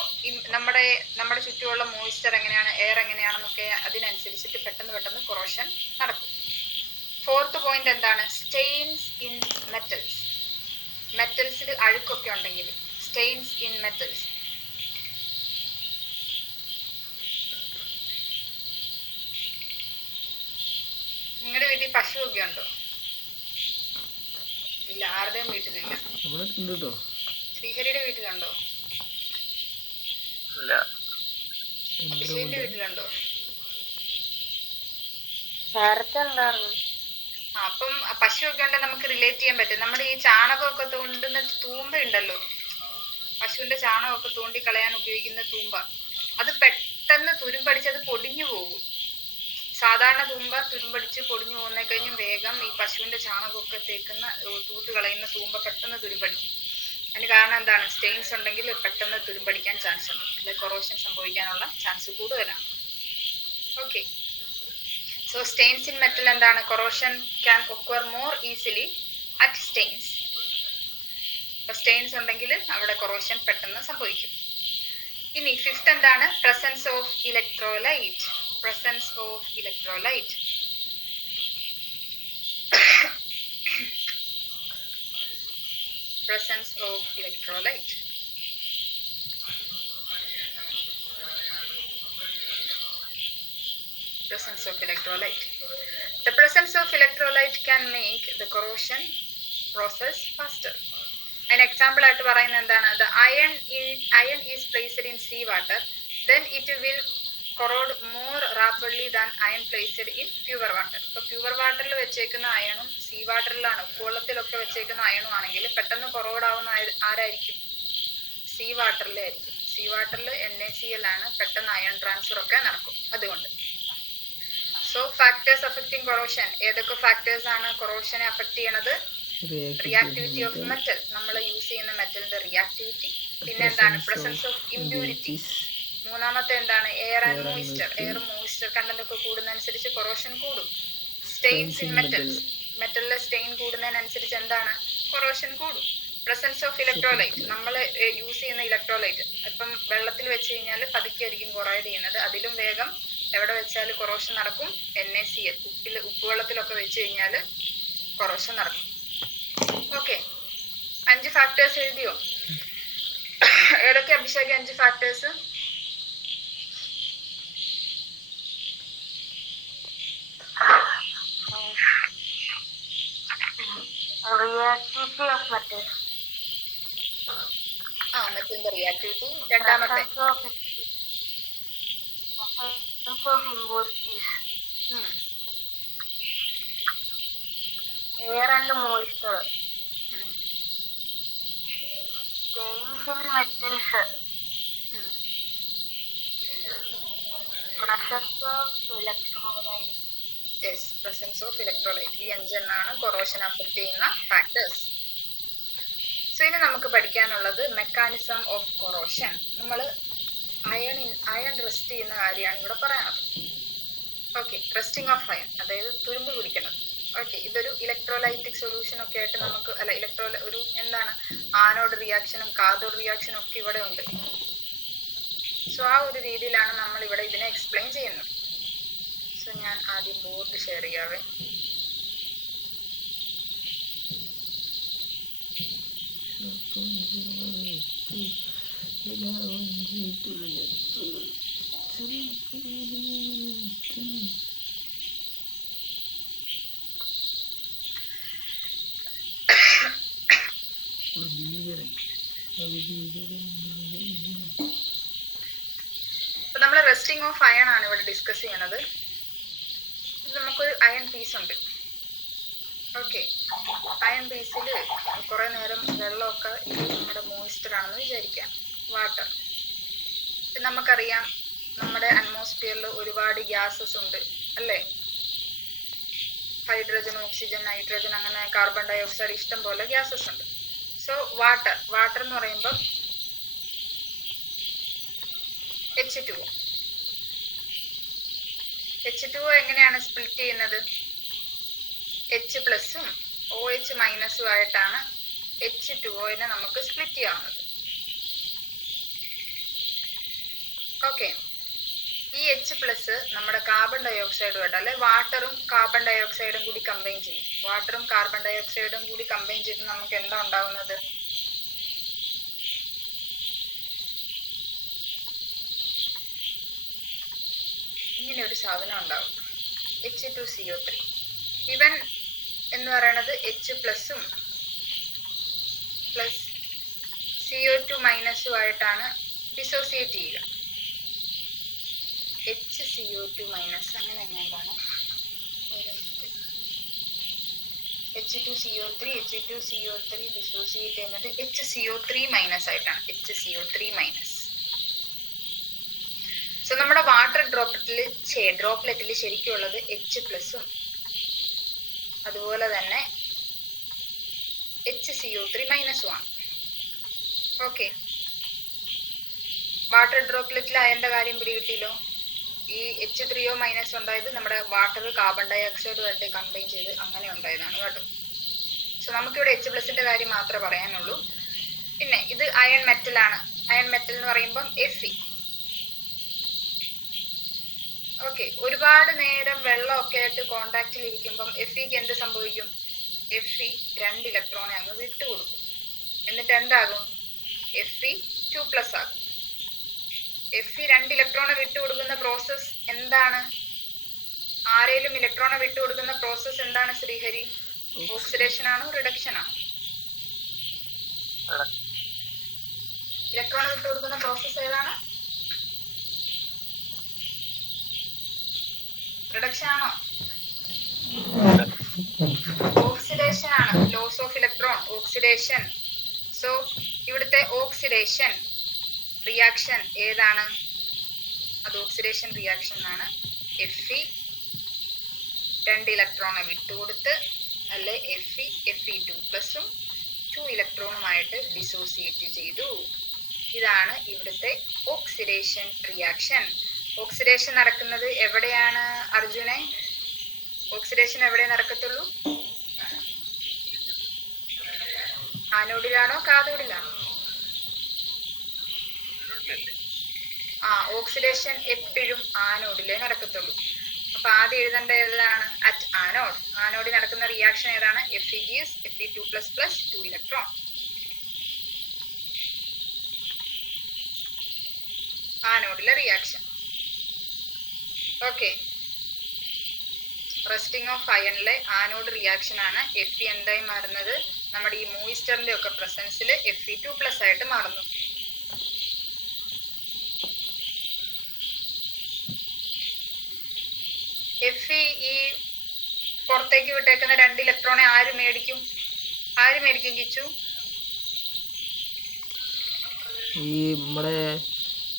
നമ്മുടെ ചുറ്റുമുള്ള മോയ്സ്ചർ എങ്ങനെയാണ്, എയർ എങ്ങനെയാണെന്നൊക്കെ അതിനനുസരിച്ചിട്ട് പെട്ടെന്ന് കൊറോഷൻ നടക്കും. ഫോർത്ത് പോയിന്റ് എന്താണ്? സ്റ്റെയിൻസ് ഇൻ മെറ്റൽസിൽ അഴുക്കൊക്കെ ഉണ്ടെങ്കിൽ stains in metals. നിങ്ങളുടെ വീട്ടിൽ പശുവൊക്കെ ഉണ്ടോ? ഇല്ല, ആരുടെയും വീട്ടിലില്ല. നമ്മുടെ ഉണ്ട് കേട്ടോ. ശ്രീഹരിയുടെ വീട്ടിലുണ്ടോ? ഇല്ല. അഭിഷേകിന്റെ വീട്ടിലുണ്ടോ? നേരത്തെ ഉണ്ടായിരുന്നു. അപ്പം പശുവൊക്കെ ഉണ്ടെങ്കിൽ നമുക്ക് റിലേറ്റ് ചെയ്യാൻ പറ്റും. നമ്മുടെ ഈ ചാണകമൊക്കെ തോണ്ടുന്ന തൂമ്പ ഉണ്ടല്ലോ, പശുവിന്റെ ചാണകമൊക്കെ തോണ്ടി കളയാൻ ഉപയോഗിക്കുന്ന തൂമ്പ, അത് പെട്ടെന്ന് തുരുമ്പടിച്ച് അത് പൊടിഞ്ഞു പോകും. സാധാരണ തൂമ്പ തുരുമ്പടിച്ച് പൊടിഞ്ഞു പോകുന്ന കഴിഞ്ഞും വേഗം ഈ പശുവിന്റെ ചാണകമൊക്കെ തേക്കുന്ന തൂത്ത് കളയുന്ന തൂമ്പ പെട്ടെന്ന് തുരുമ്പടിക്കും. അതിന് കാരണം എന്താണ്? സ്റ്റെയിൻസ് ഉണ്ടെങ്കിൽ പെട്ടെന്ന് തുരുമ്പടിക്കാൻ ചാൻസ് ഉണ്ട്, അല്ലെങ്കിൽ കൊറോഷൻ സംഭവിക്കാനുള്ള ചാൻസ് കൂടുതലാണ്. Okay, so stains in metal എന്താണ്? Corrosion can occur more easily at stains. അപ്പൊ സ്റ്റെയിൻസ് ഉണ്ടെങ്കിൽ അവിടെ കൊറോഷൻ പെട്ടെന്ന് സംഭവിക്കും. ഇനി ഫിഫ്ത്ത് എന്താണ്? Presence of electrolyte. Presence of electrolyte. Presence of electrolyte. Presence of electrolyte. The presence of electrolyte can make the corrosion process faster. An example ആയിട്ട് പറയുന്നത് എന്താണ്? The iron is placed in sea water, then it will corrode more rapidly than iron placed in pure water. ഇപ്പൊ pure വാട്ടറിൽ വെച്ചേക്കുന്ന അയണും see വാട്ടറിലാണ്, ഉപ്പുവെള്ളത്തിലൊക്കെ വെച്ചേക്കുന്ന അയണും ആണെങ്കിൽ പെട്ടെന്ന് കൊറോഡാവുന്ന ആരായിരിക്കും? സീ വാട്ടറിലെ ആയിരിക്കും. സീ വാട്ടറിൽ NaCl ആണ്, പെട്ടെന്ന് അയൺ ട്രാൻസ്ഫർ ഒക്കെ നടക്കും. അതുകൊണ്ട് സോ ഫാക്ടേഴ്സ് അഫക്റ്റിംഗ് കൊറോഷൻ. ഏതൊക്കെ ഫാക്ടേഴ്സ് ആണ് കൊറോഷനെ അഫക്ട് ചെയ്യണത്? റിയാക്ടിവിറ്റി ഓഫ് മെറ്റൽ, നമ്മൾ യൂസ് ചെയ്യുന്ന മെറ്റലിന്റെ റിയാക്ടിവിറ്റി. പിന്നെ എന്താണ്? Presence of impurities. മൂന്നാമത്തെ എന്താണ്? Air and moisture. Air moisture content ഒക്കെ കൂടുന്നതനുസരിച്ച് കൊറോഷൻ കൂടും. Stains in metals. മെറ്റലിലെ സ്റ്റെയിൻ കൂടുന്നതിനനുസരിച്ച് എന്താണ്? കൊറോഷൻ കൂടും. Presence of electrolyte. നമ്മൾ യൂസ് ചെയ്യുന്ന ഇലക്ട്രോലൈറ്റ് ഇപ്പം വെള്ളത്തിൽ വെച്ച് കഴിഞ്ഞാൽ പതുക്കെ ആയിരിക്കും കൊറോഡ് ചെയ്യുന്നത്. അതിലും വേഗം എവിടെ വെച്ചാൽ കൊറോഷൻ നടക്കും? NaCl. ഉപ്പുവെള്ളത്തിലൊക്കെ വെച്ച് കഴിഞ്ഞാൽ കൊറോഷൻ നടക്കും. ഓക്കെ, 5 ഫാക്ടേഴ്സ് എഴുതിയോ? ഏതൊക്കെ Abhishek 5 factors? Reactivity of metals. മെറ്റലിന്റെ റിയാക്ടിവിറ്റി. രണ്ടാമത്തെ air and moisture. Stains in metals. Presence of electrolyte. Yes, presence of electrolyte. ഈ 5 എണ്ണാണ് കൊറോഷൻ അഫക്ട് ചെയ്യുന്ന ഫാക്ടേഴ്സ്. സോ ഇനി നമുക്ക് പഠിക്കാനുള്ളത് മെക്കാനിസം ഓഫ് കൊറോഷൻ. നമ്മൾ അയൺ റെസ്റ്റ് ചെയ്യുന്ന കാര്യമാണ് ഇവിടെ പറയണത്. ഓക്കെ, റെസ്റ്റിംഗ് ഓഫ് അയൺ, അതായത് തുരുമ്പ് പിടിക്കണം. ഓക്കെ, ഇതൊരു ഇലക്ട്രോലൈറ്റിക് സൊല്യൂഷൻ ഒക്കെ ആയിട്ട് നമുക്ക് ഒരു എന്താണ് ആനോഡ് റിയാക്ഷനും കാഥോഡ് റിയാക്ഷനും ഒക്കെ ഇവിടെ ഉണ്ട്. സോ ആ ഒരു രീതിയിലാണ് നമ്മൾ ഇവിടെ ഇതിനെ എക്സ്പ്ലെയിൻ ചെയ്യുന്നത്. സോ ഞാൻ ആദ്യം ബോർഡ് ഷെയർ ചെയ്യാവേ. അപ്പൊ നമ്മൾ റെസ്റ്റിംഗ് ഓഫ് അയൺ ആണ് ഇവിടെ ഡിസ്കസ് ചെയ്യണത്. നമുക്കൊരു അയൺ പീസ് ഉണ്ട്. ഓക്കെ, അയൺ പീസിൽ കുറെ നേരം വെള്ളമൊക്കെ ഇത് നമ്മുടെ മോയിസ്ചർ ആണെന്ന് വിചാരിക്കാം, വാട്ടർ. നമുക്കറിയാം നമ്മുടെ അറ്റ്മോസ്ഫിയറിൽ ഒരുപാട് ഗ്യാസസ് ഉണ്ട് അല്ലേ? ഹൈഡ്രജൻ, ഓക്സിജൻ, നൈട്രജൻ, അങ്ങനെ കാർബൺ ഡൈ ഓക്സൈഡ്, ഇഷ്ടം പോലെ ഗ്യാസസ് ഉണ്ട്. സോ വാട്ടർ എന്ന് പറയുമ്പോൾ H2O. H2O എങ്ങനെയാണ് സ്പ്ലിറ്റ് ചെയ്യുന്നത്? H+ഉം OH- ആയിട്ടാണ് H2Oനെ നമുക്ക് സ്പ്ലിറ്റ് ചെയ്യാവുന്നത്. ഓക്കെ, ഈ H+ നമ്മുടെ കാർബൺ ഡൈ ഓക്സൈഡുമായിട്ട്, അല്ലെ വാട്ടറും കാർബൺ ഡൈ ഓക്സൈഡും കൂടി കമ്പൈൻ ചെയ്യും. വാട്ടറും കാർബൺ ഡൈ ഓക്സൈഡും കൂടി കമ്പൈൻ ചെയ്ത് നമുക്ക് എന്താ ഉണ്ടാവുന്നത്? ഇങ്ങനെ ഒരു സാധനം ഉണ്ടാവും, H2CO3. ഇവൻ എന്ന് പറയുന്നത് H പ്ലസും പ്ലസ് CO2 മൈനസുമായിട്ടാണ് ഡിസോസിയേറ്റ് ചെയ്യുക. HCO2 മൈനസ് അങ്ങനെ എങ്ങനെയാണ് H2CO3 ഡിസോസിയേറ്റ് ചെയ്യുന്നത് HCO3 മൈനസ് ആയിട്ടാണ്, HCO3 മൈനസ്. സോ നമ്മുടെ വാട്ടർ ഡ്രോപ്ലെറ്റിൽ ശരിക്കും ഉള്ളത് H പ്ലസും അതുപോലെ തന്നെ HCO3 മൈനസും ആണ്. ഓക്കെ, വാട്ടർ ഡ്രോപ്ലെറ്റിൽ അയന്റെ കാര്യം പിടികിട്ടിയല്ലോ. ഈ H3O മൈനസ് ഉണ്ടായത് നമ്മുടെ വാട്ടർ കാർബൺ ഡൈ ഓക്സൈഡുമായിട്ട് കമ്പൈൻ ചെയ്ത് അങ്ങനെ ഉണ്ടായതാണ് കേട്ടോ. സോ നമുക്കിവിടെ H പ്ലസിന്റെ കാര്യം മാത്രമേ പറയാനുള്ളൂ. പിന്നെ ഇത് അയൺ മെറ്റൽ ആണ്. അയൺ മെറ്റൽ എന്ന് പറയുമ്പം Fe. ഓക്കെ, ഒരുപാട് നേരം വെള്ളമൊക്കെ ആയിട്ട് കോണ്ടാക്റ്റിൽ ഇരിക്കുമ്പം Feക്ക് എന്ത് സംഭവിക്കും? Fe 2 ഇലക്ട്രോണെ അങ്ങ് വിട്ടുകൊടുക്കും. എന്നിട്ട് എന്താകും? Fe2+ ആകും. Fe 2 ഇലക്ട്രോണെ വിട്ടുകൊടുക്കുന്ന പ്രോസസ് എന്താണ്? ആരേലും ഇലക്ട്രോണെ വിട്ടുകൊടുക്കുന്ന പ്രോസസ് എന്താണ് ശ്രീഹരി? ഓക്സിഡേഷൻ ആണോ റിഡക്ഷൻ ആണോ? ഇലക്ട്രോണെ വിട്ടുകൊടുക്കുന്ന പ്രോസസ് ഏതാണ്? റിഡക്ഷൻ ആണോ? ഓക്സിഡേഷൻ ആണ്. Loss of electron, oxidation. So ഇവിടുത്തെ ഓക്സിഡേഷൻ റിയാക്ഷൻ ഏതാണ്? അത് ഓക്സിഡേഷൻ റിയാക്ഷൻ ആണ്. Fe 2 ഇലക്ട്രോണെ വിട്ടുകൊടുത്ത് അല്ലെ Fe2+ഉം 2 ഇലക്ട്രോണുമായിട്ട് ഡിസോസിയേറ്റ് ചെയ്തു. ഇതാണ് ഇവിടുത്തെ ഓക്സിഡേഷൻ റിയാക്ഷൻ. ഓക്സിഡേഷൻ നടക്കുന്നത് എവിടെയാണ് അർജുനെ? ഓക്സിഡേഷൻ എവിടെ നടക്കത്തുള്ളൂ? ആനോഡിലാണോ കാഥോഡിലാണോ? ഓക്സിഡേഷൻ എപ്പോഴും ആനോഡിലേ നടക്കത്തുള്ളൂ. അപ്പൊ ആദ്യം എഴുതേണ്ട ഏതാണ്? At anode. ആനോഡിൽ നടക്കുന്ന റിയാക്ഷൻ ഏതാണ്? Fe gives Fe2+ 2 electron. ആനോഡിലെ റിയാക്ഷൻ. ഓക്കെ, റെസ്റ്റിംഗ് ഓഫ് അയണിലെ ആനോഡ് റിയാക്ഷൻ ആണ്. Fe എന്തായി മാറുന്നത്? നമ്മുടെ ഈ മോയിസ്റ്ററിന്റെ ഒക്കെ പ്രസൻസിൽ Fe2+ ആയിട്ട് മാറുന്നു. Fe ഈ പുറത്തേക്ക് വിട്ടേക്കുന്ന 2 ഇലക്ട്രോണെ ആര് മേടിക്കും? കിച്ചു? ഈ നമ്മുടെ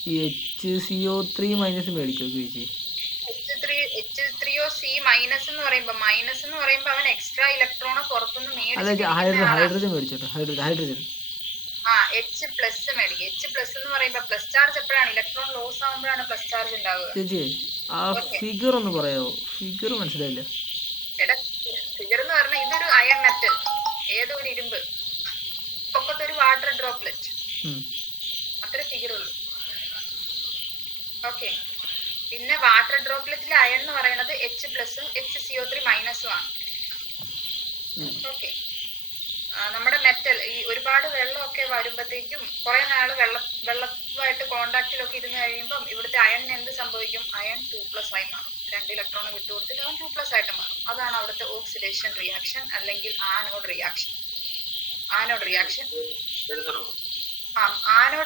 ഈ HCO3 മൈനസ് മേടിക്കോ ചേച്ചി? H3O C മൈനസ് എന്ന് പറയുമ്പോ അവൻ എക്സ്ട്രാ ഇലക്ട്രോണെ പുറത്തുനിന്ന് മേടിച്ചോട്ടെ. ഹൈഡ്രജൻ മേടിച്ചോട്ടെ. ഹൈഡ്രജൻ H പ്ലസ് മേടിക്കും. H പ്ലസ് എന്ന് പറയുമ്പോ പ്ലസ് ചാർജ് എപ്പോഴാണ്? ഇലക്ട്രോൺ ലോസ് ആകുമ്പോഴാണ് പ്ലസ് ചാർജ് ഉണ്ടാവുക. ചേച്ചി ആ ഫിഗർ ഒന്ന് പറയാമോ? ഫിഗർ മനസ്സിലായില്ല. ഫിഗർ എന്ന് പറഞ്ഞാൽ ഇതൊരു അയൺ മെറ്റൽ, ഏതോ ഒരു ഇരുമ്പ്, പൊക്കത്തൊരു വാട്ടർ ഡ്രോപ്ലെറ്റ്, അത്ര ഫിഗർ ഉള്ളൂ. ഓക്കെ, പിന്നെ വാട്ടർ ഡ്രോപ്ലെറ്റിലെ അയൺ എന്ന് പറയുന്നത് H പ്ലസും HCO3 മൈനസും ആണ്. ഓക്കെ, നമ്മുടെ മെറ്റൽ ഈ ഒരുപാട് വെള്ളമൊക്കെ വരുമ്പോഴത്തേക്കും കുറെ നാള് വെള്ളമായിട്ട് കോണ്ടാക്റ്റിലൊക്കെ ഇരുന്ന് കഴിയുമ്പം ഇവിടുത്തെ അയണിന് എന്ത് സംഭവിക്കും? അയൺ 2+ ആയി മാറും. 2 ഇലക്ട്രോൺ വിട്ടുകൊടുത്തിട്ട് അവൻ 2+ ആയിട്ട് മാറും. അതാണ് അവിടുത്തെ ഓക്സിഡേഷൻ റിയാക്ഷൻ അല്ലെങ്കിൽ ആനോഡ് റിയാക്ഷൻ. ആനോഡ്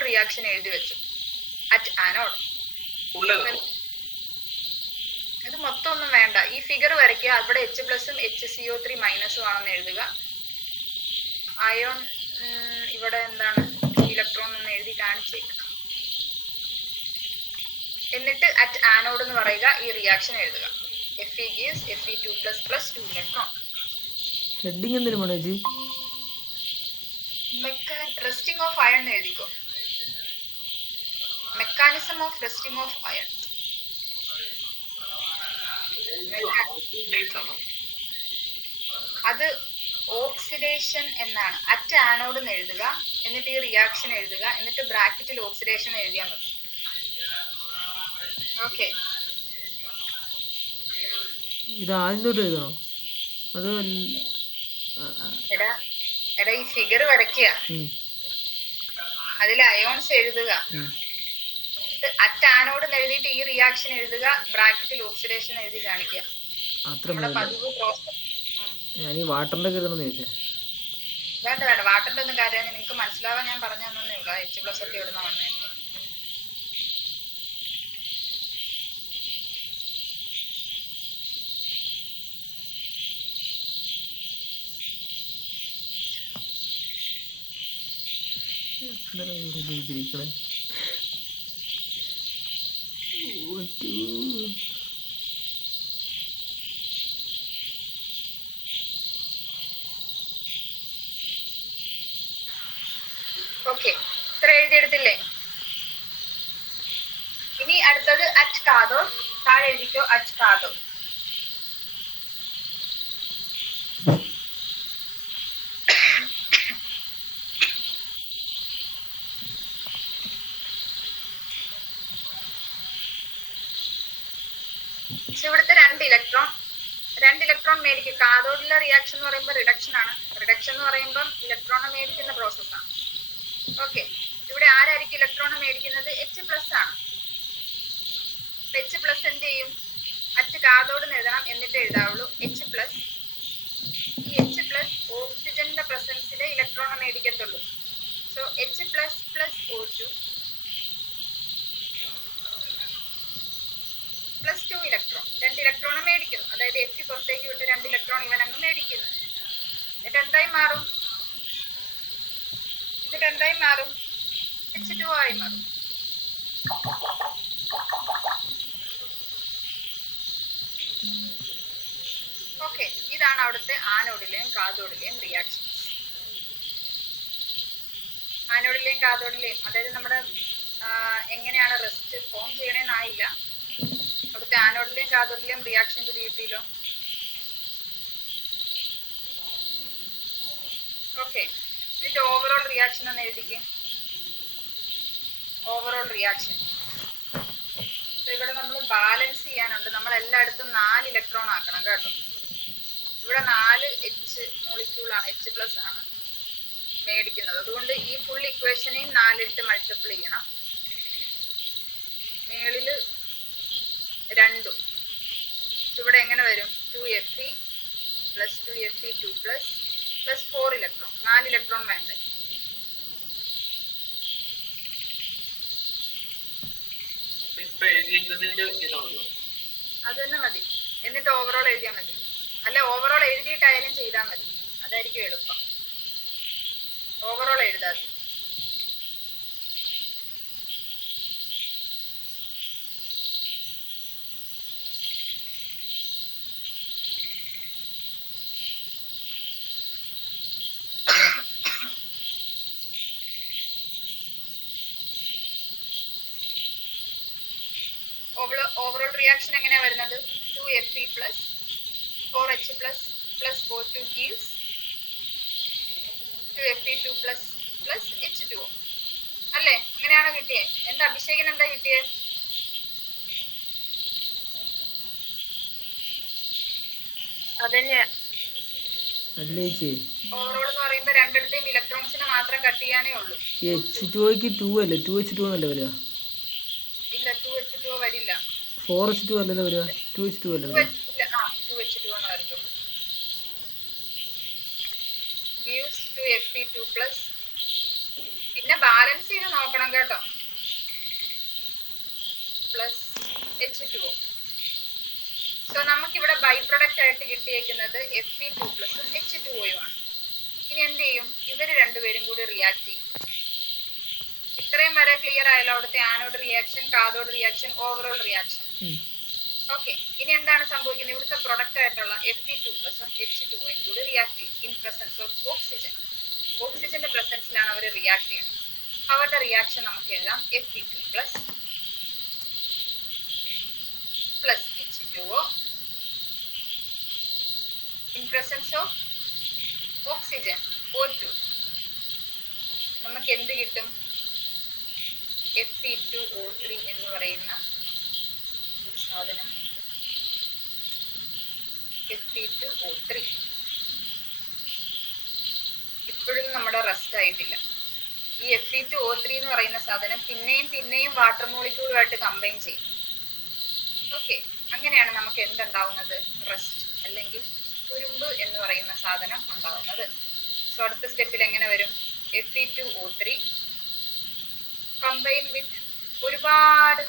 റിയാക്ഷൻ എഴുതി വെച്ചു. At anode. ഇത് മൊത്തം ഒന്നും വേണ്ട, ഈ ഫിഗർ വരയ്ക്കുക. അവിടെ H പ്ലസും HCO3 മൈനസും ആണെന്ന് എഴുതുക. അയോൺ ഇവിടെ എന്താണ്? ഇലക്ട്രോൺ എന്ന് എഴുതി കാണിച്ചേക്കുക. എന്നിട്ട് അറ്റ് ആനോഡ് എന്ന് പറയുക. ഈ റിയാക്ഷൻ എഴുതുക. Fe gives Fe2+ 2 electron. Heading എന്തിനു വേണം ചേച്ചി? റെസ്റ്റിംഗ് ഓഫ് അയൺ എഴുതിക്കോ. Mechanism of rusting of iron. അത് ഓക്സിഡേഷൻ എന്നാണ്. അറ്റ് ആനോഡ് എന്ന് എഴുതുക, എന്നിട്ട് ഈ റിയാക്ഷൻ എഴുതുക, എന്നിട്ട് ബ്രാക്കറ്റിൽ ഓക്സിഡേഷൻ എഴുതിയാൽ മതി. ഓക്കെ, ഇത് ആദ്യം തൊട്ട് എഴുതണോ? അത് എടാ ഈ ഫിഗർ വരയ്ക്കുക, അതിൽ അയോൺസ് എഴുതുക, അറ്റ് ആനോഡ് എഴുതിയിട്ട് ഈ റിയാക്ഷൻ എഴുതുക, ബ്രാക്കറ്റിൽ ഓക്സിഡേഷൻ എഴുതി കാണിക്കുക. അത്ര നമ്മുടെ മതി. പതിവ് പ്രോസസ്. ഞാൻ ഈ വാട്ടറിന്റെ കയറുന്ന ചോദിച്ചേ. വേണ്ട വേണ്ട, വാട്ടറിന്റെ ഒന്നും കാര്യം നിങ്ങൾക്ക് മനസ്സിലാവാൻ ഞാൻ പറഞ്ഞു തന്നേ ഉള്ളൂ. H+ ഒക്കെ ഇടുന്ന വന്നേ. ഓക്കെ, ഇത്ര എഴുതിയെടുത്തില്ലേ? ഇനി അടുത്തത് അറ്റ് കാഥോഡ്. താഴെ എഴുതിക്കോ അറ്റ് കാഥോഡ്. ഇവിടുത്തെ രണ്ട് ഇലക്ട്രോൺ മേടിക്കും. കാഥോഡിലെ റിയാക്ഷൻ എന്ന് പറയുമ്പോൾ റിഡക്ഷൻ ആണ്. റിഡക്ഷൻ എന്ന് പറയുമ്പോൾ ഇലക്ട്രോണെ മേടിക്കുന്ന പ്രോസസ്സാണ്. ഓക്കെ, ഇവിടെ ആരായിരിക്കും ഇലക്ട്രോണെ മേടിക്കുന്നത്? H+ ആണ്. H+ എന്ത് ചെയ്യും? അറ്റ് കാഥോഡ് എഴുതണം, എന്നിട്ട് എഴുതാവുള്ളൂ H+. ഈ H+ ഓക്സിജന്റെ പ്രസൻസിലെ ഇലക്ട്രോണെ മേടിക്കത്തുള്ളൂ. So H++ O2 +2 electron. 2 ഇലക്ട്രോണെ മേടിക്കുന്നു. അതായത് F പുറത്തേക്ക് വിട്ട് 2 ഇലക്ട്രോൺ ഇവൻ അങ്ങ് മേടിക്കുന്നു. എന്നിട്ട് എന്തായി മാറും? H2 ആയി മാറും. ഓക്കെ, ഇതാണ് അവിടുത്തെ ആനോഡിലെയും കാഥോഡിലെയും റിയാക്ഷൻസ്. ആനോഡിലെയും കാഥോഡിലെയും, അതായത് നമ്മുടെ എങ്ങനെയാണ് റെസ്റ്റ് ഫോം ചെയ്യണേന്നായില്ല. അവിടുത്തെ ആനോഡിലെയും കാഥോഡിലെയും റിയാക്ഷൻ പിടികിട്ടിയല്ലോ. ഓക്കെ, ഇതിന്റെ ഓവറോൾ റിയാക്ഷൻ ഒന്ന് എഴുതിക്കേ. ഓവറോൾ റിയാക്ഷൻ ഇവിടെ നമ്മൾ ബാലൻസ് ചെയ്യാനുണ്ട്. നമ്മൾ എല്ലായിടത്തും 4 ഇലക്ട്രോൺ ആക്കണം കേട്ടോ. ഇവിടെ 4 H മോളിക്യൂളാണ്, H+ ആണ് മേടിക്കുന്നത്. അതുകൊണ്ട് ഈ ഫുൾ ഇക്വേഷനെയും 4 ഇട്ട് മൾട്ടിപ്പിൾ ചെയ്യണം. മേളില് 2. ഇവിടെ എങ്ങനെ വരും? 2Fe + 2Fe2+ + 4 electron. 4 ഇലക്ട്രോൺ വേണ്ടേ? അത് തന്നെ മതി. എന്നിട്ട് ഓവറോൾ എഴുതിയാൽ മതി. അല്ല, ഓവറോൾ എഴുതിയിട്ടായാലും ചെയ്താൽ മതി, അതായിരിക്കും എളുപ്പം. ഓവറോൾ എഴുതാതെ ഓവറോൾ റിയാക്ഷൻ എങ്ങനെയാ വരുന്നത്? 2Fe + 4H+ + O2 gives 2Fe2+ + H2O അല്ലേ? ഇങ്ങനെയാണോ കിട്ടിയേ? എന്താ അഭിഷേകൻ എന്താ കിട്ടിയേ? അതന്നെയാ ഓവറോൾ എന്ന് പറയുമ്പോൾ രണ്ടിടത്തെയും ഇലക്ട്രോൺസിനെ മാത്രം കട്ട് ചെയ്യാനേ ഉള്ളൂ. H2O-ക്ക് 2 അല്ലേ? 2H2O അല്ലേ വരിക? ഇല്ല, 2H2O വരില്ല. 4H2 അല്ലല്ലോ വരിക? 2H2 അല്ലേ വരിക? 2H2O എന്ന് വരത്തുള്ളൂ. gives 2Fe2+. പിന്നെ ബാലൻസ് ചെയ്ത് നോക്കണം കേട്ടോ. +H2O. സോ നമുക്കിവിടെ ബൈ പ്രൊഡക്റ്റ് ആയിട്ട് കിട്ടിയേക്കുന്നത് Fe2+ H2O ആണ്. ഇനി എന്ത് ചെയ്യും? ഇവര് രണ്ടുപേരും കൂടി റിയാക്ട് ചെയ്യും. ഇത്രയും വരെ ക്ലിയർ ആയല്ലോ? അവിടുത്തെ anode reaction, cathode reaction, overall reaction. Okay, ഇനി എന്താണ് സംഭവിക്കുന്നത്? ഇവിടുത്തെ പ്രൊഡക്റ്റ് ആയിട്ടുള്ള Fe2+ഉം H2Oയും കൂടി റിയാക്ട് ചെയ്യും ഇൻ പ്രസൻസ് ഓഫ് ഓക്സിജൻ. ഓക്സിജന്റെ പ്രസൻസിലാണ് അവർ റിയാക്ട് ചെയ്യുന്നത്. അവരുടെ റിയാക്ഷൻ നമുക്ക് എഴുതാം Fe2+ + H2O in presence of oxygen O2. നമുക്ക് എന്ത് കിട്ടും? Fe2O3 എന്ന് പറയുന്ന ഒരു സാധനം. Fe2O3 ഇപ്പോഴും നമ്മുടെ റെസ്റ്റ് ആയിട്ടില്ല. ഈ Fe2O3 എന്ന് പറയുന്ന സാധനം പിന്നെയും പിന്നെയും വാട്ടർ മോളിക്യൂളുമായിട്ട് കമ്പൈൻ ചെയ്യും. ഓക്കെ, അങ്ങനെയാണ് നമുക്ക് എന്തുണ്ടാവുന്നത്? റസ്റ്റ് അല്ലെങ്കിൽ തുരുമ്പ് എന്ന് പറയുന്ന സാധനം ഉണ്ടാവുന്നത്. സോ അടുത്ത സ്റ്റെപ്പിൽ എങ്ങനെ വരും? Fe2O3 കമ്പൈൻ വിത്ത് ഒരുപാട്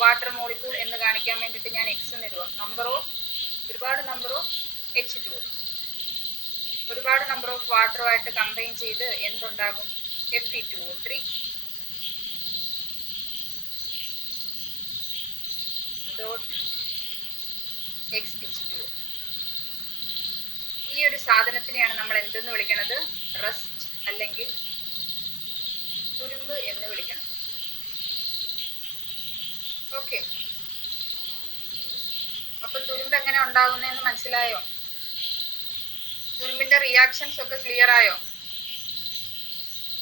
വാട്ടർ മോളിക്യൂൾ എന്ന് കാണിക്കാൻ വേണ്ടിയിട്ട് ഞാൻ എക്സ് എന്നിടുക. ഒരുപാട് നമ്പർ ഓഫ് H2O, ഒരുപാട് നമ്പർ ഓഫ് വാട്ടറുമായിട്ട് കമ്പൈൻ ചെയ്ത് എന്തുണ്ടാകും? Fe2O3 dot XH2O. ഈ ഒരു സാധനത്തിനെയാണ് നമ്മൾ എന്തെന്ന് വിളിക്കുന്നത്? റസ്റ്റ് അല്ലെങ്കിൽ തുരുമ്പ് എന്ന് വിളിക്കണം. ഓക്കെ, അപ്പൊ തുരുമ്പ് എങ്ങനെ ഉണ്ടാകുന്നതെന്ന് മനസ്സിലായോ? തുരുമ്പിന്റെ റിയാക്ഷൻസ് ഒക്കെ ക്ലിയർ ആയോ?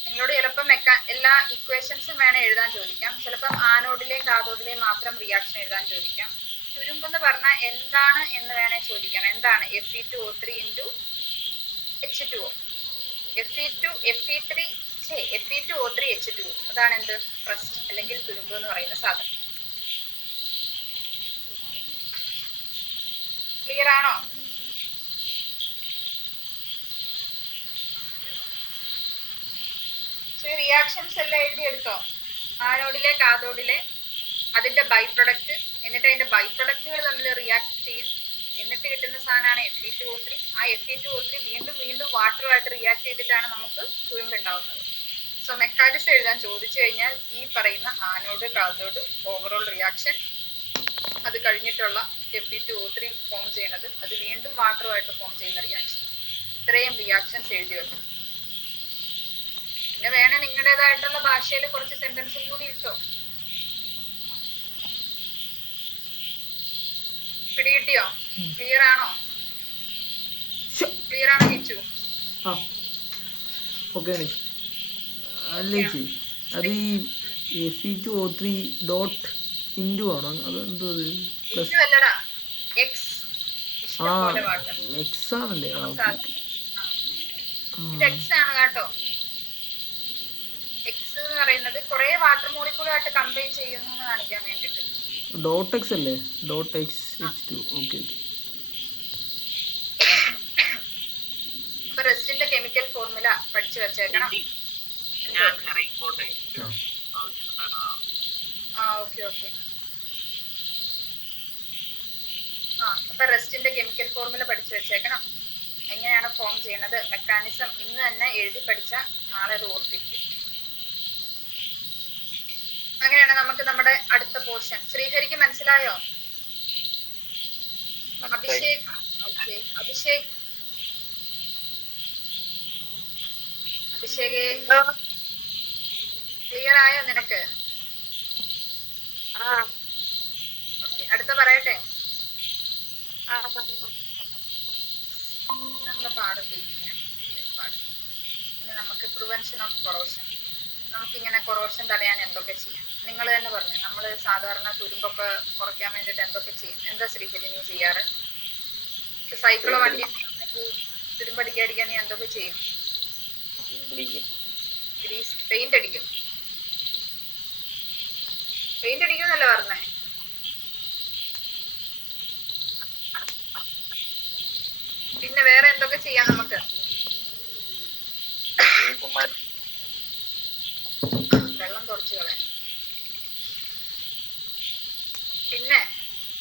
നിങ്ങളോട് ചിലപ്പം എല്ലാ ഇക്വേഷൻസും വേണേ എഴുതാൻ ചോദിക്കാം, ചിലപ്പം ആനോഡിലെയും കാഥോഡിലെയും മാത്രം റിയാക്ഷൻ എഴുതാൻ ചോദിക്കാം. തുരുമ്പ് എന്ന് പറഞ്ഞാൽ എന്താണ് എന്ന് വേണേ ചോദിക്കാം. എന്താണ്? Fe2O3 into H2O. Fe2O3 H2O, അതാണ് എന്ത്? റസ്റ്റ് അല്ലെങ്കിൽ തുരുമ്പ് എന്ന് പറയുന്ന സാധനം. ക്ലിയർ ആണോ? റിയാക്ഷൻസ് എല്ലാം എഴുതിയെടുത്തോ? ആനോഡിലെ കാഥോഡിലെ അതിന്റെ ബൈ പ്രൊഡക്റ്റ്, എന്നിട്ട് അതിന്റെ ബൈ പ്രൊഡക്റ്റുകൾ തമ്മിൽ റിയാക്ട് ചെയ്യും, എന്നിട്ട് കിട്ടുന്ന സാധനമാണ് Fe2O3. ആ Fe2O3 വീണ്ടും വീണ്ടും വാട്ടറുമായിട്ട് റിയാക്ട് ചെയ്തിട്ടാണ് നമുക്ക് തുരുമ്പ് ഉണ്ടാവുന്നത്. സോ മെക്കാനിസം എഴുതാൻ ചോദിച്ചു കഴിഞ്ഞാൽ ഈ പറയുന്ന ആനോഡ് കാഥോഡ് ഓവറോൾ റിയാക്ഷൻ, അത് കഴിഞ്ഞിട്ടുള്ള Fe2O3 ഫോം ചെയ്യണത്, അത് വീണ്ടും വാട്ടറുമായിട്ട് ഫോം ചെയ്യുന്ന റിയാക്ഷൻ, ഇത്രയും റിയാക്ഷൻസ് എഴുതി വെക്കും. പിന്നെ വേണേ നിങ്ങളുടേതായിട്ടുള്ള ഭാഷയിൽ കുറച്ച് സെന്റൻസും കൂടി ഇട്ടോ. പിടികിട്ടിയോ? ക്ലിയർ ആണോ? ക്ലിയർ ആണോ കിച്ചു? ഓക്കെ. അല്ല ചേച്ചി, അത് ഈ Fe2O3 ഡോട്ട് ഇൻറ്റു ആണോ? അത് എന്തോ പ്ലസ് അല്ലടാ, എക്സ് എക്സ് ആണല്ലേ? ഇത് എക്സ് ആണ് കേട്ടോ. എക്സ് എന്ന് പറയുന്നത് കുറെ വാട്ടർ മോളിക്യൂളുമായിട്ട് കമ്പൈൻ ചെയ്യുന്നു എന്ന് കാണിക്കാൻ വേണ്ടിട്ട്. ഡോട്ട് എക്സ് അല്ലേ? Dot X H2. ഓക്കെ. അപ്പൊ റെസ്റ്റിന്റെ കെമിക്കൽ ഫോർമുല പഠിച്ചു വെച്ചേക്കണം. ഞാൻ റെയിൻകോട്ടെ ഓക്കെ. അപ്പൊ റെസ്റ്റിന്റെ കെമിക്കൽ ഫോർമുല പഠിച്ചു വെച്ചേക്കണം. എങ്ങനെയാണ് ഫോം ചെയ്യുന്നത്, മെക്കാനിസം ഇന്ന് തന്നെ എഴുതി പഠിച്ച നാളെ അത് ഓർത്തിരിക്കും. അങ്ങനെയാണ് നമുക്ക് നമ്മുടെ അടുത്ത പോർഷൻ. ശ്രീഹരിക്ക് മനസ്സിലായോ? അഭിഷേക്. ഓക്കെ, അഭിഷേക് ക്ലിയർ ആയോ നിനക്ക്? ഓക്കെ, അടുത്ത പറയട്ടെ. നമ്മുടെ പാഠം തീരുകയാണ്. ഇനി നമുക്ക് പ്രിവെൻഷൻ ഓഫ് കൊറോഷൻ. നമുക്കിങ്ങനെ കൊറോഷൻ തടയാൻ എന്തൊക്കെ ചെയ്യാം? നിങ്ങൾ തന്നെ പറഞ്ഞു. നമ്മൾ സാധാരണ തുരുമ്പൊക്കെ കുറയ്ക്കാൻ വേണ്ടിയിട്ട് എന്തൊക്കെ ചെയ്യും? എന്താ ശ്രീഹരി നീ ചെയ്യാറ്? സൈക്കിളോ വണ്ടി തുരുമ്പടിക്കാതിരിക്കാൻ നീ എന്തൊക്കെ ചെയ്യും? ഗ്രീസ് പെയിന്റ് അടിക്കും. പെയിന്റ് അടിക്കുമെന്നല്ലേ പറഞ്ഞേ? പിന്നെ വേറെ എന്തൊക്കെ ചെയ്യാം നമുക്ക്? വെള്ളം തുടച്ചു കളയാം. പിന്നെ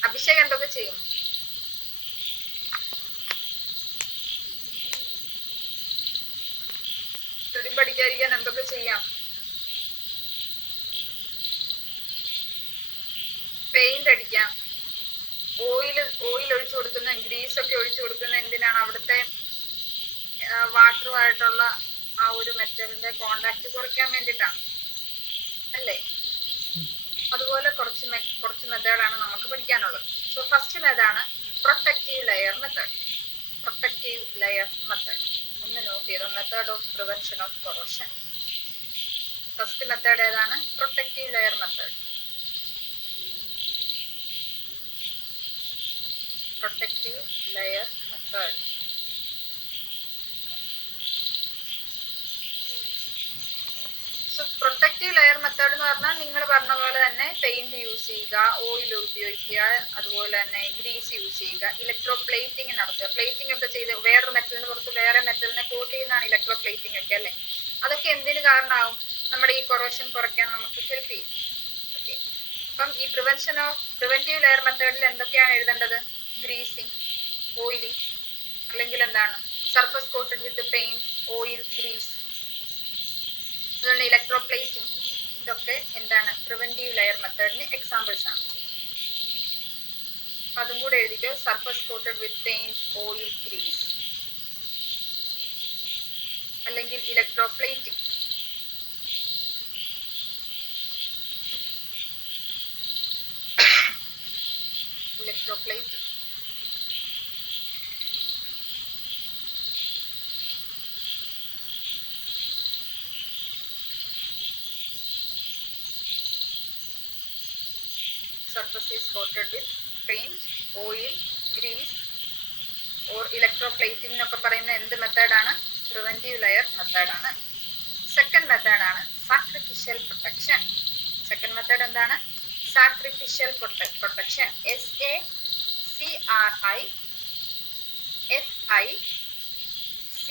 അഭിഷേക് എന്തൊക്കെ ചെയ്യും? തുരുമ്പടിക്കാതിരിക്കാൻ എന്തൊക്കെ ചെയ്യാം? പെയിന്റ് അടിക്കാം. ഓയിൽ ഒഴിച്ചു കൊടുക്കുന്ന, ഗ്രീസ് ഒക്കെ ഒഴിച്ചു കൊടുക്കുന്ന എന്തിനാണ്? അവിടുത്തെ വാട്ടറുമായിട്ടുള്ള ആ ഒരു മെറ്റലിന്റെ കോണ്ടാക്ട് കുറയ്ക്കാൻ വേണ്ടിയിട്ടാണ് അല്ലേ? അതുപോലെ കുറച്ച് മെത്തേഡാണ് നമുക്ക് പഠിക്കാനുള്ളത്. സോ ഫസ്റ്റ് മെത്തേഡാണ് പ്രൊട്ടക്റ്റീവ് ലെയർ മെത്തേഡ്. ഒന്ന് നോട്ട് ചെയ്തോ, method of prevention of corrosion. First method ഏതാണ്? Protective layer method. പറഞ്ഞ പോലെ തന്നെ പെയിന്റ് യൂസ് ചെയ്യുക, ഓയിൽ ഉപയോഗിക്കുക, അതുപോലെ തന്നെ ഗ്രീസ് യൂസ് ചെയ്യുക, ഇലക്ട്രോ പ്ലേറ്റിംഗ് നടത്തുക. പ്ലേറ്റിംഗ് ഒക്കെ ചെയ്ത് വേറൊരു മെറ്റലിന് പുറത്ത് വേറെ മെറ്റലിനെ കോട്ട് ചെയ്യുന്നതാണ് ഇലക്ട്രോ പ്ലേറ്റിംഗ് ഒക്കെ അല്ലേ. അതൊക്കെ എന്തിനു കാരണമാവും? നമ്മുടെ ഈ കൊറോഷൻ കുറയ്ക്കാൻ നമുക്ക് ഹെൽപ്പ് ചെയ്യും. ഓക്കെ, അപ്പം ഈ പ്രിവെന്റീവ് ലെയർ മെത്തേഡിൽ എന്തൊക്കെയാണ് എഴുതേണ്ടത്? ഗ്രീസിങ്, ഓയിലിംഗ്, അല്ലെങ്കിൽ എന്താണ് surface coated with paint, oil, grease, അതുകൊണ്ട് ഇലക്ട്രോ പ്ലേറ്റിംഗ്. ഇതൊക്കെ എന്താണ്? പ്രിവെന്റീവ് ലെയർ മെത്തേഡിന് എക്സാമ്പിൾസ് ആണ്. അതും കൂടെ എഴുതിക്കോ. Surface coated with paint, oil, grease, അല്ലെങ്കിൽ electroplating. Electroplating surface is coated with paint, oil, grease or electroplating എന്നൊക്കെ പറയുന്ന എന്ത് മെത്തേഡാണ്? പ്രിവെന്റീവ് ലെയർ മെത്തേഡാണ്. സെക്കൻഡ് മെത്തേഡാണ് സാക്രിഫിഷ്യൽ പ്രൊട്ടക്ഷൻ. സെക്കൻഡ് മെത്തേഡ് എന്താണ്? Sacrificial protection.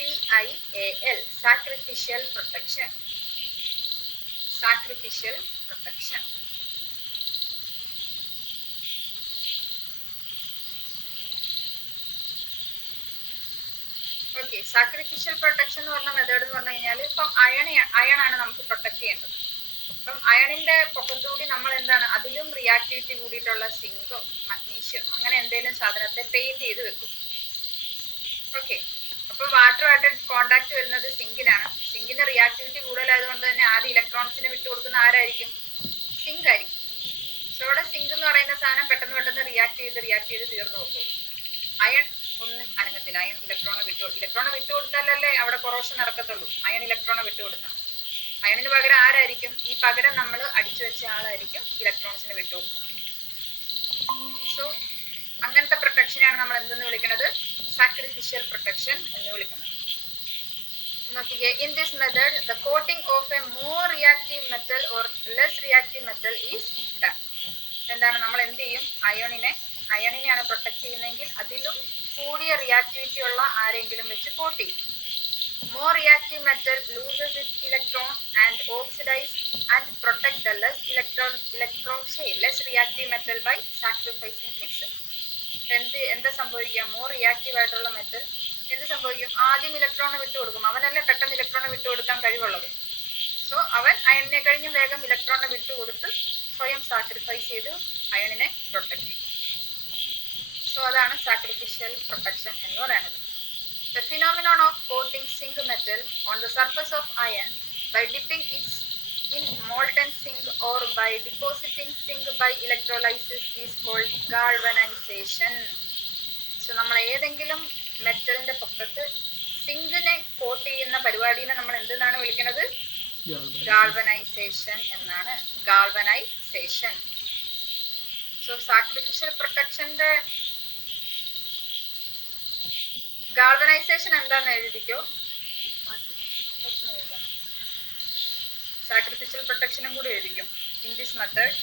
SACRIFICIAL sacrificial protection. Sacrificial protection. Okay, sacrificial protection എന്ന് പറഞ്ഞ മെത്തേഡ് എന്ന് പറഞ്ഞു കഴിഞ്ഞാൽ ഇപ്പം അയൺ ആണ് നമുക്ക് പ്രൊട്ടക്ട് ചെയ്യേണ്ടത്. അപ്പം അയണിന്റെ പൊക്കത്തൂടി നമ്മൾ എന്താണ് അതിലും റിയാക്ടിവിറ്റി കൂടിയിട്ടുള്ള സിങ്കോ മഗ്നീഷ്യം അങ്ങനെ എന്തെങ്കിലും സാധനത്തെ പെയിന്റ് ചെയ്ത് വെക്കും. ഓക്കെ, അപ്പൊ വാട്ടറുമായിട്ട് കോണ്ടാക്ട് വരുന്നത് സിങ്കിനാണ്. സിങ്കിന് റിയാക്ടിവിറ്റി കൂടുതലായതുകൊണ്ട് തന്നെ ആദ്യം ഇലക്ട്രോൺസിനെ വിട്ടുകൊടുക്കുന്ന ആരായിരിക്കും? സിങ്ക് ആയിരിക്കും. സോ ഇവിടെ സിങ്ക് എന്ന് പറയുന്ന സാധനം പെട്ടെന്ന് റിയാക്ട് ചെയ്ത് തീർന്നു പോകും. അയൺ ഒന്നും അനങ്ങത്തില്ല. അയൺ ഇലക്ട്രോണെ വിട്ടുകൊടുത്താലല്ലേ അവിടെ കൊറോഷൻ നടക്കത്തുള്ളൂ. അയൺ ഇലക്ട്രോണെ വിട്ടുകൊടുത്താൽ അയണിന് പകരം ആരായിരിക്കും? ഈ പകരം നമ്മൾ അടിച്ചു വെച്ച ആളായിരിക്കും ഇലക്ട്രോൺസിനെ വിട്ടുകൊടുക്കുന്നത്. സോ അങ്ങനത്തെ പ്രൊട്ടക്ഷനാണ് നമ്മൾ എന്തെന്ന് വിളിക്കുന്നത്? സാക്രിഫിഷ്യൽ പ്രൊട്ടക്ഷൻ എന്ന് വിളിക്കുന്നത്. നോക്കിക്കേ, in this method the coating of A more reactive metal or less reactive metal is done. എന്താണ് നമ്മൾ എന്ത് ചെയ്യും? അയണിനെയാണ് പ്രൊട്ടക്ട് ചെയ്യുന്നതെങ്കിൽ അതിലും കൂടിയ റിയാക്ടിവിറ്റി ഉള്ള ആരെങ്കിലും വെച്ച് കോട്ട് ചെയ്യും. More reactive metal loses its electron and oxidize and protect the less reactive metal by sacrificing itself. എന്താ സംഭവിക്കുക? മോർ റിയാക്റ്റീവ് ആയിട്ടുള്ള മെറ്റൽ എന്ത് സംഭവിക്കും? ആദ്യം ഇലക്ട്രോണെ വിട്ടുകൊടുക്കും. അവനല്ലേ പെട്ടെന്ന് ഇലക്ട്രോണെ വിട്ടുകൊടുക്കാൻ കഴിവുള്ളത്. സോ അവൻ അയണിനെ കഴിഞ്ഞും വേഗം ഇലക്ട്രോണെ വിട്ടുകൊടുത്ത് സ്വയം സാക്രിഫൈസ് ചെയ്ത് അയണിനെ പ്രൊട്ടക്ട് ചെയ്യും. സോ അതാണ് സാക്രിഫിഷ്യൽ പ്രൊട്ടക്ഷൻ എന്ന് പറയുന്നത്. The phenomenon of coating zinc metal on the surface of iron by dipping it in molten zinc or by depositing zinc by electrolysis is called galvanization. So നമ്മൾ ഏതെങ്കിലും മെറ്റലിന്റെ പൊക്കത്ത് സിങ്കിനെ coat ചെയ്യുന്ന പരിപാടിനെ നമ്മൾ എന്തെന്നാണ് വിളിക്കുന്നത്? ഗാൾവനൈസേഷൻ എന്നാണ്. ഗാൾവനൈസേഷൻ. So sacrificial പ്രൊട്ടക്ഷന്റെ ഗാൾവനൈസേഷൻ എന്താന്ന് എഴുതിക്കോ. സാക്രിഫിഷ്യൽ പ്രൊട്ടക്ഷനും കൂടി എഴുതിക്കും. In this method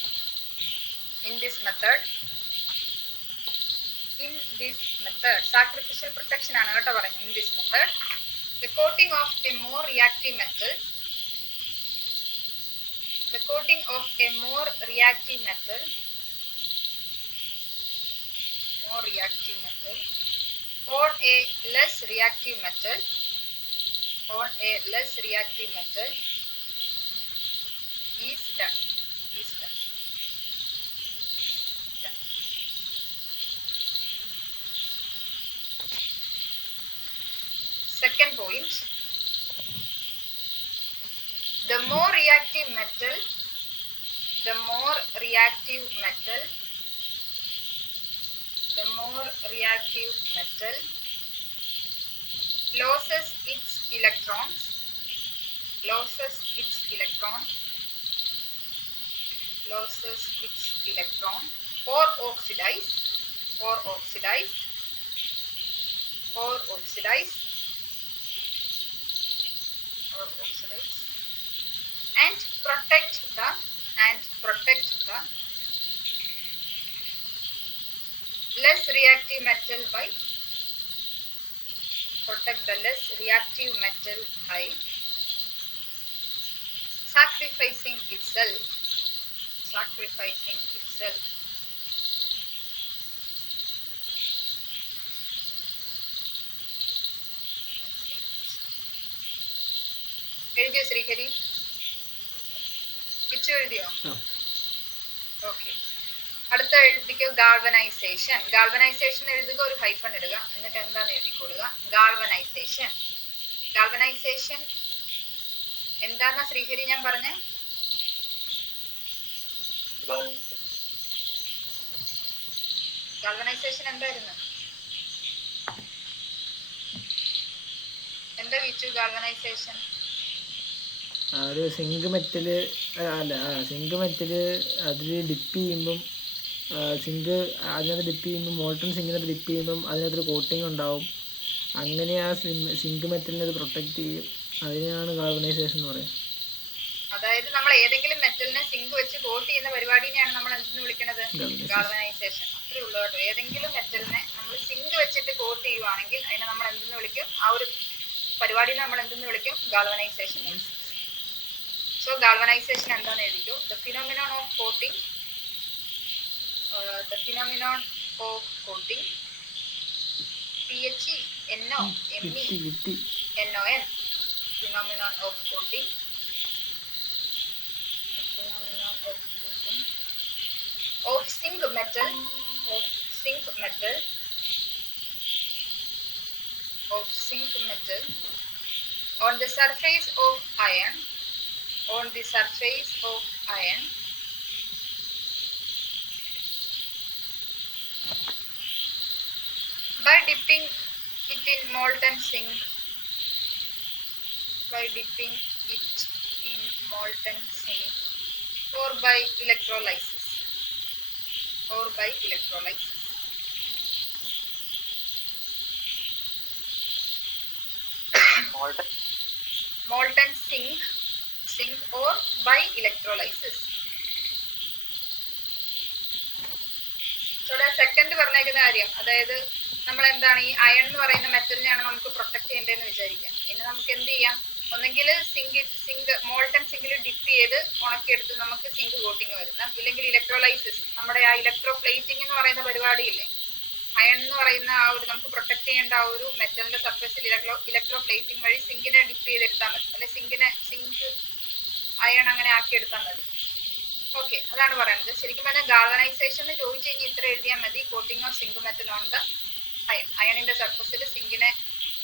sacrificial protection ആണ് കേട്ടോ പറയുന്നത്. In this method the coating of a more reactive metal on a less reactive metal is done. Second point, the more reactive metal loses its electron or oxidize and protect the and protect the less reactive metal by sacrificing itself. എഴുതിയോ ശ്രീഹരി? കിച്ചു എഴുതിയോ? Okay. അടുത്ത എഴുതിക്കോ ഗാൾവനൈസേഷൻ. ഗാൾവനൈസേഷൻ എഴുതുക, ഒരു hyphen ഇടുക, എന്നിട്ട് എന്താന്ന് എഴുതിക്കൊള്ളുക. ഗാൾവനൈസേഷൻ. ഗാൾവനൈസേഷൻ എന്താന്നാ ശ്രീഹരി ഞാൻ പറഞ്ഞ? ഗാൾവനൈസേഷൻ എന്തായിരുന്നു? എന്താ വിച്ചു ഗാൾവനൈസേഷൻ? ഒരു സിങ്ക് മെറ്റല് അതിൽ ഡിപ്പ് ചെയ്യുമ്പം അതിനകത്ത് ഡിപ്പ് ചെയ്യുമ്പോൾ മോൾട്ടൺ സിങ്കിനകത്ത് ഡിപ്പ് ചെയ്യുമ്പം അതിനകത്തൊരു കോട്ടിങ് ഉണ്ടാവും. അങ്ങനെ ആ സിങ്ക് മെറ്റലിനെ അത് പ്രൊട്ടക്റ്റ് ചെയ്യും. അതിനെയാണ് ഗാൾവനൈസേഷൻ എന്ന് പറയുന്നത്. അതായത് നമ്മൾ ഏതെങ്കിലും മെറ്റലിനെ സിങ്ക് വെച്ച് കോട്ട് ചെയ്യുന്ന പരിപാടിനെയാണ് നമ്മൾ എന്തെന്ന് വിളിക്കുന്നത്? ഗാൾവനൈസേഷൻ. അത്രേ ഉള്ളൂ കേട്ടോ. ഏതെങ്കിലും മെറ്റലിനെ നമ്മൾ സിങ്ക് വെച്ചിട്ട് കോട്ട് ചെയ്യുവാണെങ്കിൽ അതിനെ നമ്മൾ എന്തെന്ന് വിളിക്കും? ആ ഒരു പരിപാടിനെ നമ്മൾ എന്തെന്ന് വിളിക്കും? ഗാൾവനൈസേഷൻ. സോ ഗാൾവനൈസേഷൻ എന്താണെന്ന് എഴുതിക്കോ. The phenomenon of coating. PHENOMENON. Phenomenon of coating. Of zinc metal on the surface of iron by dipping it in molten zinc or by electrolysis. Molten zinc or by electrolysis. ഇവിടെ second പറഞ്ഞേക്കുന്ന കാര്യം, അതായത് നമ്മൾ എന്താണ് ഈ iron എന്ന് പറയുന്ന മെറ്റലിനെയാണ് നമുക്ക് പ്രൊട്ടക്ട് ചെയ്യേണ്ടതെന്ന് വിചാരിക്കാം. ഇനി നമുക്ക് എന്ത് ചെയ്യാം? ഒന്നെങ്കിൽ മോൾട്ടൺ സിങ്കിൽ ഡിപ്പ് ചെയ്ത് ഉണക്കിയെടുത്ത് നമുക്ക് സിങ്ക് കോട്ടിങ് വരുത്താം. ഇല്ലെങ്കിൽ ഇലക്ട്രോലൈസിസ്, നമ്മുടെ ആ ഇലക്ട്രോ പ്ലേറ്റിംഗ് എന്ന് പറയുന്ന പരിപാടിയില്ലേ, അയൺ എന്ന് പറയുന്ന ആ ഒരു നമുക്ക് പ്രൊട്ടക്ട് ചെയ്യേണ്ട ആ ഒരു മെറ്റലിന്റെ സർഫേസിൽ ഇലക്ട്രോ പ്ലേറ്റിംഗ് വഴി സിങ്കിനെ ഡിപ്പ് ചെയ്തെടുത്താൽ മതി. അല്ലെ സിങ്ക് അയൺ അങ്ങനെ ആക്കിയെടുത്താൽ മതി. ഓക്കെ, അതാണ് പറയുന്നത്. ശരിക്കും പറഞ്ഞാൽ ഗാൾവനൈസേഷൻ ചോദിച്ചു കഴിഞ്ഞാൽ ഇത്ര എഴുതിയാൽ മതി. Coating of zinc metal on the അയണിന്റെ സർഫസിൽ സിങ്കിനെ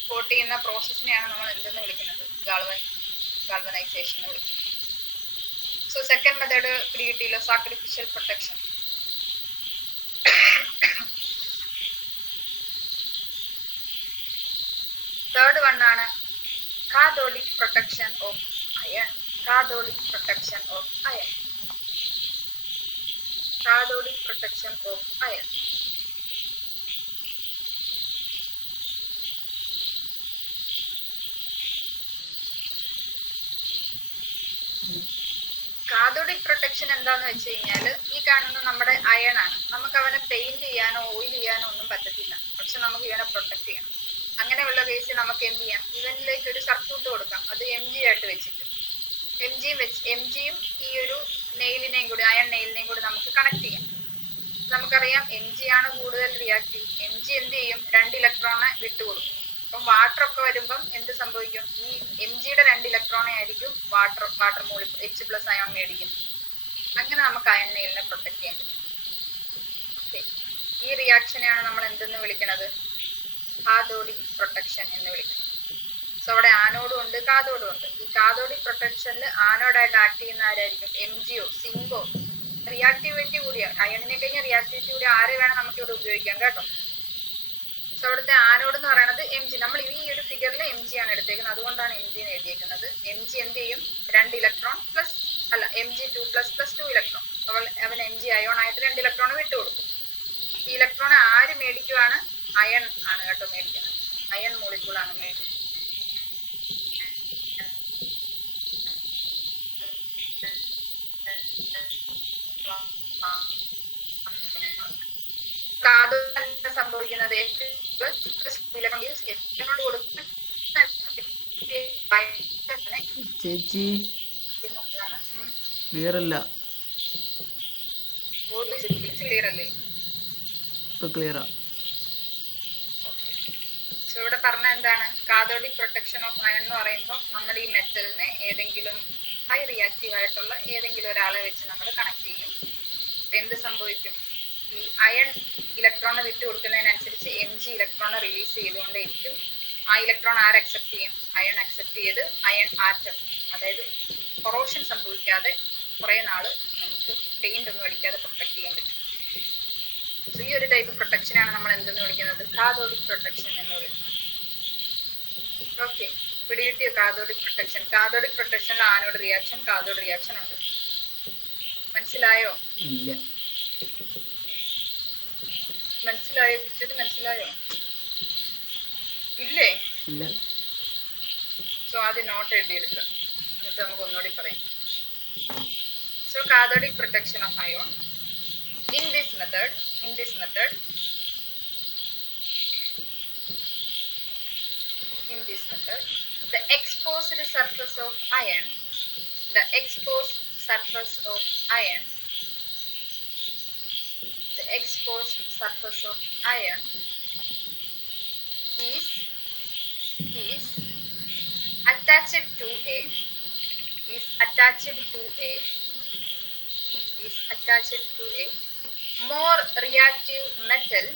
കോട്ട് ചെയ്യുന്ന പ്രോസസ്സിനെയാണ് നമ്മൾ എന്തെന്ന് വിളിക്കുന്നത്? ഗാൾവനൈസേഷൻ എന്ന് വിളിക്കുന്നത്. സോ സെക്കൻഡ് മെത്തേഡ് പിടികിട്ടിയല്ലോ, സാക്രിഫിഷ്യൽ പ്രൊട്ടക്ഷൻ. തേർഡ് വൺ ആണ് cathodic protection of iron. Cathodic protection എന്താന്ന് വെച്ച് കഴിഞ്ഞാല്, ഈ കാണുന്ന നമ്മുടെ അയൺ ആണ്. നമുക്ക് അവനെ പെയിന്റ് ചെയ്യാനോ ഓയിൽ ചെയ്യാനോ ഒന്നും പറ്റത്തില്ല. പക്ഷെ നമുക്ക് ഇവനെ പ്രൊട്ടക്ട് ചെയ്യണം. അങ്ങനെയുള്ള കേസിൽ നമുക്ക് എന്ത് ചെയ്യാം? ഇവനിലേക്ക് ഒരു സർക്യൂട്ട് കൊടുക്കാം. അത് MG ആയിട്ട് വെച്ചിട്ട് MGയും ഈ ഒരു നെയിലിനെയും കൂടി, അയൺ നെയിലിനെയും കൂടി നമുക്ക് കണക്ട് ചെയ്യാം. നമുക്കറിയാം MG ആണ് കൂടുതൽ റിയാക്റ്റീവ്. MG എന്ത് ചെയ്യും? 2 ഇലക്ട്രോണെ വിട്ടുകൊടുക്കും. അപ്പം വാട്ടർ ഒക്കെ വരുമ്പം എന്ത് സംഭവിക്കും? ഈ MGയുടെ 2 ഇലക്ട്രോണെ ആയിരിക്കും വാട്ടർ മോളിൽ H+ അയോൺ മേടിക്കുന്നത്. അങ്ങനെ നമുക്ക് അയൺ നെയിലിനെ പ്രൊട്ടക്ട് ചെയ്യാൻ പറ്റും. ഓക്കെ, ഈ റിയാക്ഷനെയാണ് നമ്മൾ എന്തെന്ന് വിളിക്കുന്നത്? കാഥോഡിക് പ്രൊട്ടക്ഷൻ എന്ന് വിളിക്കുന്നത്. സോ അവിടെ ആനോഡും ഉണ്ട്, കാഥോഡും ഉണ്ട്. ഈ കാഥോഡിക് പ്രൊട്ടക്ഷനിൽ ആനോഡായിട്ട് ആക്ട് ചെയ്യുന്ന ആരായിരിക്കും? MGയോ സിങ്കോ. റിയാക്ടിവിറ്റി കൂടിയ അയണിനെ കഴിഞ്ഞ റിയാക്ടിവിറ്റി കൂടി ആരെ വേണം നമുക്ക് ഇവിടെ ഉപയോഗിക്കാം കേട്ടോ. സോ അവിടുത്തെ ആനോഡ് എന്ന് പറയുന്നത് MG. നമ്മൾ ഈ ഒരു ഫിഗറിൽ MG ആണ് എടുത്തേക്കുന്നത്, അതുകൊണ്ടാണ് MG എന്ന് എഴുതിയേക്കുന്നത്. MG എന്ത് ചെയ്യും? 2 ഇലക്ട്രോൺ Mg2++2 ഇലക്ട്രോൺ. അവൻ MG അയോൺ ആയിട്ട് 2 ഇലക്ട്രോൺ വിട്ടുകൊടുക്കും. ഈ ഇലക്ട്രോൺ ആര് മേടിക്കുവാണ്? അയൺ ആണ് കേട്ടോ മേടിക്കുന്നത്. അയൺ മോളിക്യൂൾ ആണ് മേടിക്കുന്നത്. ഇലക്ട്രോൺ ഗീവ്സ് ഇലക്ട്രോൺ കൊടുക്കുന്ന ചേച്ചി ക്ലിയർ അല്ല. ക്ലിയർ അല്ലേ? ഇപ്പൊ ക്ലിയറാ. സോ ഇവിടെ പറഞ്ഞ എന്താണ്, കാഥോഡിക് പ്രൊട്ടക്ഷൻ ഓഫ് അയൺ എന്ന് പറയുമ്പോൾ നമ്മൾ ഈ മെറ്റലിനെ ഏതെങ്കിലും ഹൈ റിയാക്റ്റീവ് ആയിട്ടുള്ള ഏതെങ്കിലും ഒരാളെ വെച്ച് നമ്മൾ കണക്ട് ചെയ്യും. എന്ത് സംഭവിക്കും? ഈ അയൺ ഇലക്ട്രോണെ വിട്ടു കൊടുക്കുന്നതിനനുസരിച്ച് Mg ഇലക്ട്രോണെ റിലീസ് ചെയ്തുകൊണ്ടേയിരിക്കും. ആ ഇലക്ട്രോൺ ആര് അക്സെപ്റ്റ് ചെയ്യും? അയൺ അക്സെപ്റ്റ് ചെയ്ത് അയൺ ആറ്റം, അതായത് കൊറോഷൻ സംഭവിക്കാതെ കുറെ നാള് നമുക്ക് പെയിന്റ് ഒന്നും അടിക്കാതെ പ്രൊട്ടക്ട് ചെയ്യാൻ പറ്റും. സോ ഈ ഒരു ടൈപ്പ് പ്രൊട്ടക്ഷനാണ് നമ്മൾ എന്തെന്ന് വിളിക്കുന്നത്? കാഥോഡിക് പ്രൊട്ടക്ഷൻ എന്ന് വിളിക്കുന്നത്. ഓക്കെ, പിടികിട്ടിയോ കാഥോഡിക് പ്രൊട്ടക്ഷൻ? കാഥോഡിക് പ്രൊട്ടക്ഷനിൽ ആനോഡ് റിയാക്ഷൻ, കാഥോഡ് റിയാക്ഷൻ ഉണ്ട്. മനസ്സിലായോ? ഇല്ല. മനസ്സിലായോ? പിച്ചത് മനസ്സിലായോ? ഇല്ലേ? ഇല്ല. സോ ആദ്യം നോട്ട് എഴുതിയെടുക്കുക, എന്നിട്ട് നമുക്ക് ഒന്നുകൂടി പറയാം. So cathodic protection of ion in this method the exposed surface of iron is attached to a more reactive metal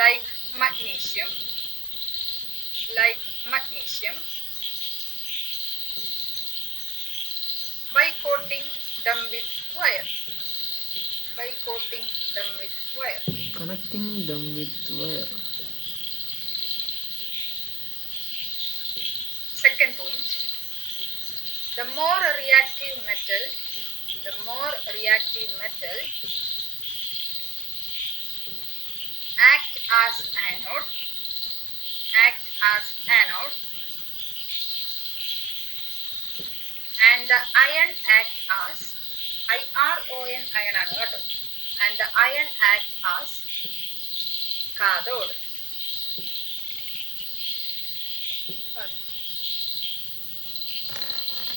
like magnesium by coating them with wire. Connecting them with wire. Second point, the more reactive metal act as anode and the iron act as IRON iron ആണ് കേട്ടോ, and the iron act as cathode.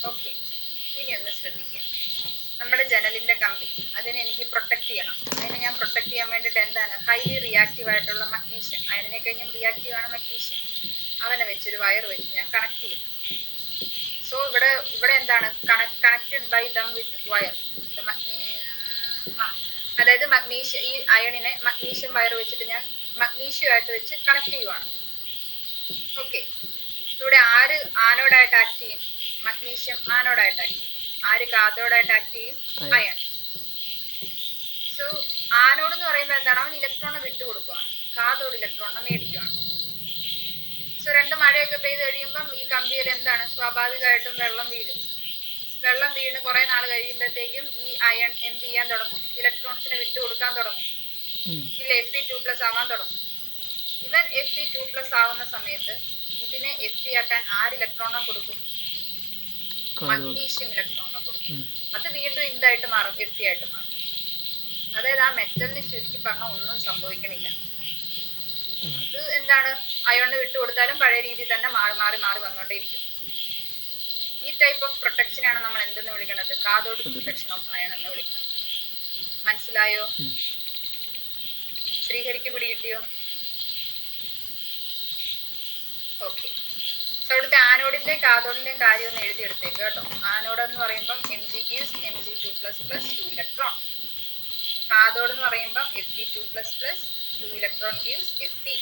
Okay, ഇനി ഒന്ന് ശ്രദ്ധിക്കുക. നമ്മുടെ ജനലിന്റെ കമ്പി, അതിനെ എനിക്ക് protect ചെയ്യണം. അതിനെ ഞാൻ പ്രൊട്ടക്ട് ചെയ്യാൻ വേണ്ടിയിട്ട് എന്താണ്, ഹൈലി റിയാക്റ്റീവ് ആയിട്ടുള്ള മഗ്നീഷ്യം, അയണിനെ കഴിഞ്ഞും റിയാക്റ്റീവ് ആണ് മഗ്നീഷ്യം, അവനെ വെച്ചൊരു വയർ വെച്ച് ഞാൻ കണക്ട് ചെയ്യും. സോ ഇവിടെ എന്താണ്, connected by them with wire. അതായത് മഗ്നീഷ്യം, ഈ അയണിനെ മഗ്നീഷ്യം വയർ വെച്ചിട്ട് ഞാൻ മഗ്നീഷ്യമായിട്ട് വെച്ച് കണക്ട് ചെയ്യുവാണ്. ഓക്കെ, ഇവിടെ ആര് ആനോഡായിട്ട് ആക്ട് ചെയ്യും? മഗ്നീഷ്യം ആനോഡായിട്ട് ആക്ട് ചെയ്യും. ആര് കാഥോഡായിട്ട് ആക്ട് ചെയ്യും? അയൺ. സോ ആനോഡ് എന്ന് പറയുമ്പോൾ എന്താണ്, അവൻ ഇലക്ട്രോണെ വിട്ടുകൊടുക്കുകയാണ്, കാഥോഡ് ഇലക്ട്രോണെ മേടിക്കുകയാണ്. സോ രണ്ട് മഴയൊക്കെ പെയ്ത് കഴിയുമ്പം ഈ കമ്പിയിൽ എന്താണ്, സ്വാഭാവികമായിട്ടും വെള്ളം വീണ് കുറെ നാൾ കഴിയുമ്പോഴത്തേക്കും ഈ അയൺ എന്ത് ചെയ്യാൻ തുടങ്ങും? ഇലക്ട്രോൺസിനെ വിട്ടുകൊടുക്കാൻ തുടങ്ങും. ഇല്ല, Fe2+ ആവാൻ തുടങ്ങും. ഇവൻ Fe2+ ആവുന്ന സമയത്ത് ഇതിനെ Fe ആക്കാൻ ആര് ഇലക്ട്രോണെ കൊടുക്കും? മഗ്നീഷ്യം ഇലക്ട്രോണെ കൊടുക്കും. അത് വീണ്ടും എന്തായിട്ട് മാറും? Fe ആയിട്ട് മാറും. അതായത് ആ മെറ്റലിന് ചുരുക്കി പറഞ്ഞാൽ ഒന്നും സംഭവിക്കണില്ല. അത് എന്താണ്, അയോണിന് വിട്ടുകൊടുത്താലും പഴയ രീതിയിൽ തന്നെ മാറി വന്നുകൊണ്ടേയിരിക്കും. ഈ ടൈപ്പ് ഓഫ് പ്രൊട്ടക്ഷനാണ് നമ്മൾ എന്തെന്ന് വിളിക്കുന്നത്? കാഥോഡ് പ്രൊട്ടക്ഷൻ ഓഫ് അയൺ എന്ന് വിളിക്കുന്നത്. മനസ്സിലായോ? ശ്രീഹരിക്ക് പിടികിട്ടിയോ? ഓക്കെ, സോ ഇവിടുത്തെ ആനോഡിന്റെയും കാഥോഡിന്റെയും കാര്യം ഒന്ന് എഴുതിയെടുത്തേക്ക് കേട്ടോ. ആനോഡ് എന്ന് പറയുമ്പോൾ Mg gives Mg2++ 2 electron. Cathode എന്ന് പറയുമ്പോൾ Fe2++ 2 electron gives Fe.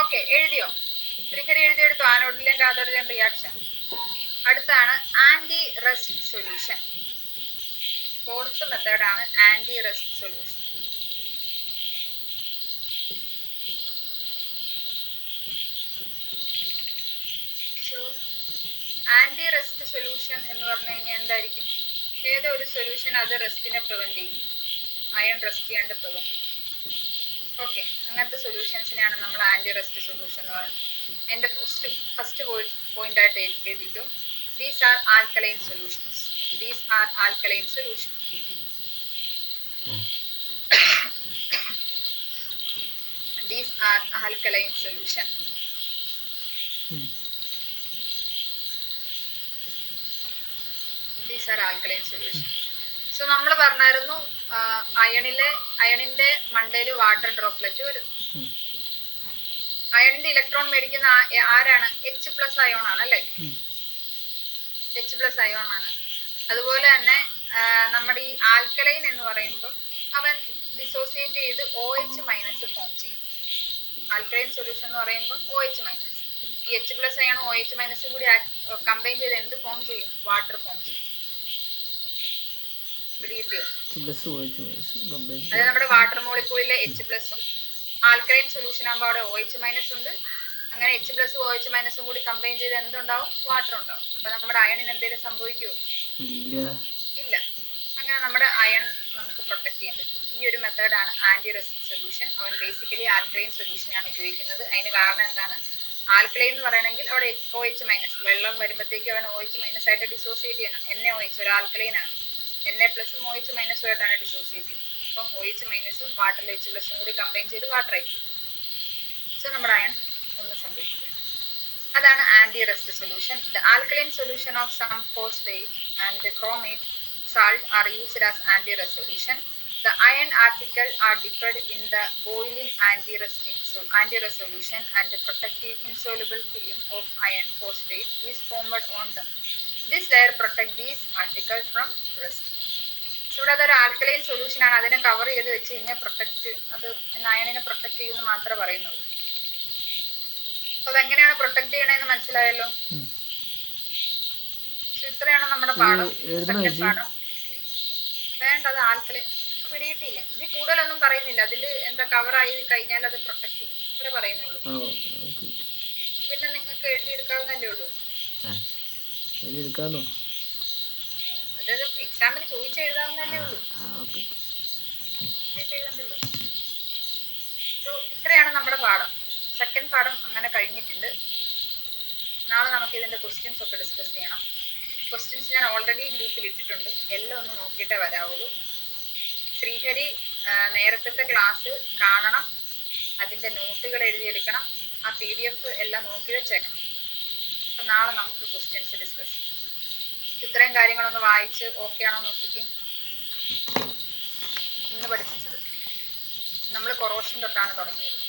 Okay, എഴുതിയോ? ശ്രീഹരി എഴുതിയെടുത്തു ആനോഡിലെയും കാഥോഡിലെയും റിയാക്ഷൻ. അടുത്താണ് ആന്റി റസ്റ്റ് സൊല്യൂഷൻ. ഫോർത്ത് മെത്തേഡാണ് ആന്റി റസ്റ്റ് സൊല്യൂഷൻ. പറഞ്ഞു കഴിഞ്ഞാൽ എന്തായിരിക്കും? ഏതോ ഒരു സൊല്യൂഷൻ അത് റെസ്റ്റിനെ പ്രിവെന്റ് ചെയ്യും, അയൺ റെസ്റ്റ് ചെയ്യാണ്ട് പ്രിവെന്റ് ചെയ്യും. ഓക്കെ, അങ്ങനത്തെ സൊല്യൂഷൻസിനെയാണ് നമ്മൾ ആന്റി റെസ്റ്റ് സൊല്യൂഷൻ എന്ന് പറയുന്നത്. എൻ്റെ ഫസ്റ്റ് പോയിന്റ് ആയിട്ട് എഴുതിക്കും, these are alkaline solutions. These are alkaline solution. These are alkaline solution. These are alkaline solution. So നമ്മൾ പറഞ്ഞായിരുന്നു അയണിന്റെ മണ്ടയിൽ വാട്ടർ ഡ്രോപ്ലെറ്റ് വരും. അയണിന്റെ ഇലക്ട്രോൺ മേടിക്കുന്ന ആരാണ്? H+ അയോൺ ആണ് അല്ലേ? H+ അയോൺ ആണ്. അതുപോലെ തന്നെ നമ്മുടെ ഈ ആൽക്കലൈൻ എന്ന് പറയുമ്പോൾ അവൻ ഡിസോസിയേറ്റ് ചെയ്ത് OH- ഫോം ചെയ്യും. ആൽക്കലൈൻ സൊല്യൂഷൻ എന്ന് പറയുമ്പോൾ OH-. ഈ H+ അയോൺ OH- കൂടി കമ്പൈൻ ചെയ്ത് എന്ത് ഫോം ചെയ്യും? വാട്ടർ ഫോം ചെയ്യും. അതായത് നമ്മുടെ വാട്ടർ മോളിക്യൂളിലെ H+ഉം ആൽക്കലൈൻ സൊല്യൂഷൻ ആകുമ്പോൾ അവിടെ OH- ഉണ്ട്. അങ്ങനെ H+ഉം OH- കൂടി കമ്പൈൻ ചെയ്ത് എന്തുണ്ടാവും? വാട്ടർ ഉണ്ടാവും. അപ്പൊ നമ്മുടെ അയണിന് എന്തെങ്കിലും സംഭവിക്കുമോ? ഇല്ല. അങ്ങനെ നമ്മുടെ അയൺ നമുക്ക് പ്രൊട്ടക്ട് ചെയ്യാൻ പറ്റും. ഈ ഒരു മെത്തേഡാണ് ആന്റി റെസ്റ്റ് സൊല്യൂഷൻ. അവൻ ബേസിക്കലി ആൽക്കലൈൻ സൊല്യൂഷനാണ് ഉപയോഗിക്കുന്നത്. അതിന് കാരണം എന്താണ്? ആൽക്കലൈൻ എന്ന് പറയണമെങ്കിൽ അവിടെ OH-, വെള്ളം വരുമ്പോഴത്തേക്ക് അവൻ OH- ആയിട്ട് ഡിസോസിയേറ്റ് ചെയ്യണം. NaOH ഒരു ആൽക്കലൈൻ ആണ്. Na+ഉം OH- ആയിട്ടാണ് ഡിസോസിയേറ്റ് ചെയ്യുന്നത്. അപ്പം OH- വാട്ടറിൽ H+ഉം കൂടി കമ്പൈൻ ചെയ്ത് വാട്ടർ ആയിരിക്കും. സോ നമ്മുടെ അയൺ ഒന്നും സംഭവിക്കില്ല. അതാണ് anti rust solution. The alkaline solution of some phosphate and the chromate salt are used as anti-rest solution. The iron article are dipped in the boiling anti-rest solution and the protective insoluble film of iron phosphate is formed on them. This layer protect these articles from rust. ഇവിടെ അതൊരു alkaline solution ആണ്. അതിനെ cover ചെയ്ത് വെച്ച് കഴിഞ്ഞാൽ അത് അയണിനെ protect ചെയ്യുമെന്ന് മാത്രമേ പറയുന്നുള്ളൂ. അപ്പൊ അതെങ്ങനെയാണ് പ്രൊട്ടക്ട് ചെയ്യണമെന്ന് മനസ്സിലായല്ലോ. ഇത്രയാണ് നമ്മുടെ പാഠം. സെക്കൻഡ് പാഠം വേണ്ട, അത് ആൽക്കലൈൻ പിടിയിട്ടില്ല. ഇതിൽ കൂടുതലൊന്നും പറയുന്നില്ല. അതിൽ എന്താ കവറായി കഴിഞ്ഞാൽ അത് പ്രൊട്ടക്ട് ചെയ്യും, ഇത്രേ പറയുന്നുള്ളൂ. പിന്നെ നിങ്ങൾക്ക് എഴുതിയെടുക്കാവുന്നല്ലേ ഉള്ളൂ. അതായത് എക്സാമിന് ചോദിച്ചെഴുതാവുന്നല്ലേ ഉള്ളൂ. എഴുതണ്ടല്ലോ. സോ ഇത്രയാണ് നമ്മുടെ പാഠം. സെക്കൻഡ് പാഠം അങ്ങനെ കഴിഞ്ഞിട്ടുണ്ട്. നാളെ നമുക്ക് ഇതിന്റെ ക്വസ്റ്റ്യൻസ് ഒക്കെ ഡിസ്കസ് ചെയ്യണം. ക്വസ്റ്റ്യൻസ് ഞാൻ ഓൾറെഡി ഗ്രൂപ്പിൽ ഇട്ടിട്ടുണ്ട്. എല്ലാം ഒന്ന് നോക്കിയിട്ടേ വരാവുള്ളൂ. ശ്രീഹരി നേരത്തെ ക്ലാസ് കാണണം, അതിന്റെ നോട്ടുകൾ എഴുതിയെടുക്കണം, ആ PDF എല്ലാം നോക്കി വെച്ചേക്കണം. അപ്പൊ നാളെ നമുക്ക് ക്വസ്റ്റ്യൻസ് ഡിസ്കസ് ചെയ്യാം. ഇത്രയും കാര്യങ്ങളൊന്ന് വായിച്ച് ഓക്കെ ആണോ നോക്കിക്കും. ഇന്ന് പഠിപ്പിച്ചത് നമ്മൾ കൊറോഷൻ തൊട്ടാണ് തുടങ്ങിയത്.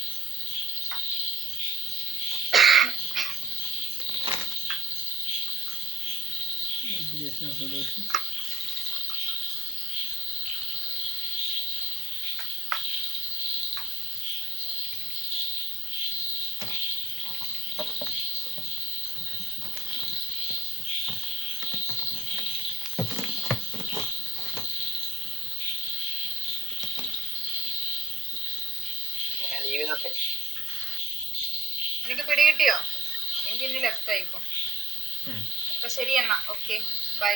എനിക്ക് പിടികിട്ടിയോ? എനിക്ക് ഇന്ന് ലെഫ്റ്റ് ആയിക്കോ. അപ്പൊ ശരി എന്നാ, ഓക്കെ, ബൈ.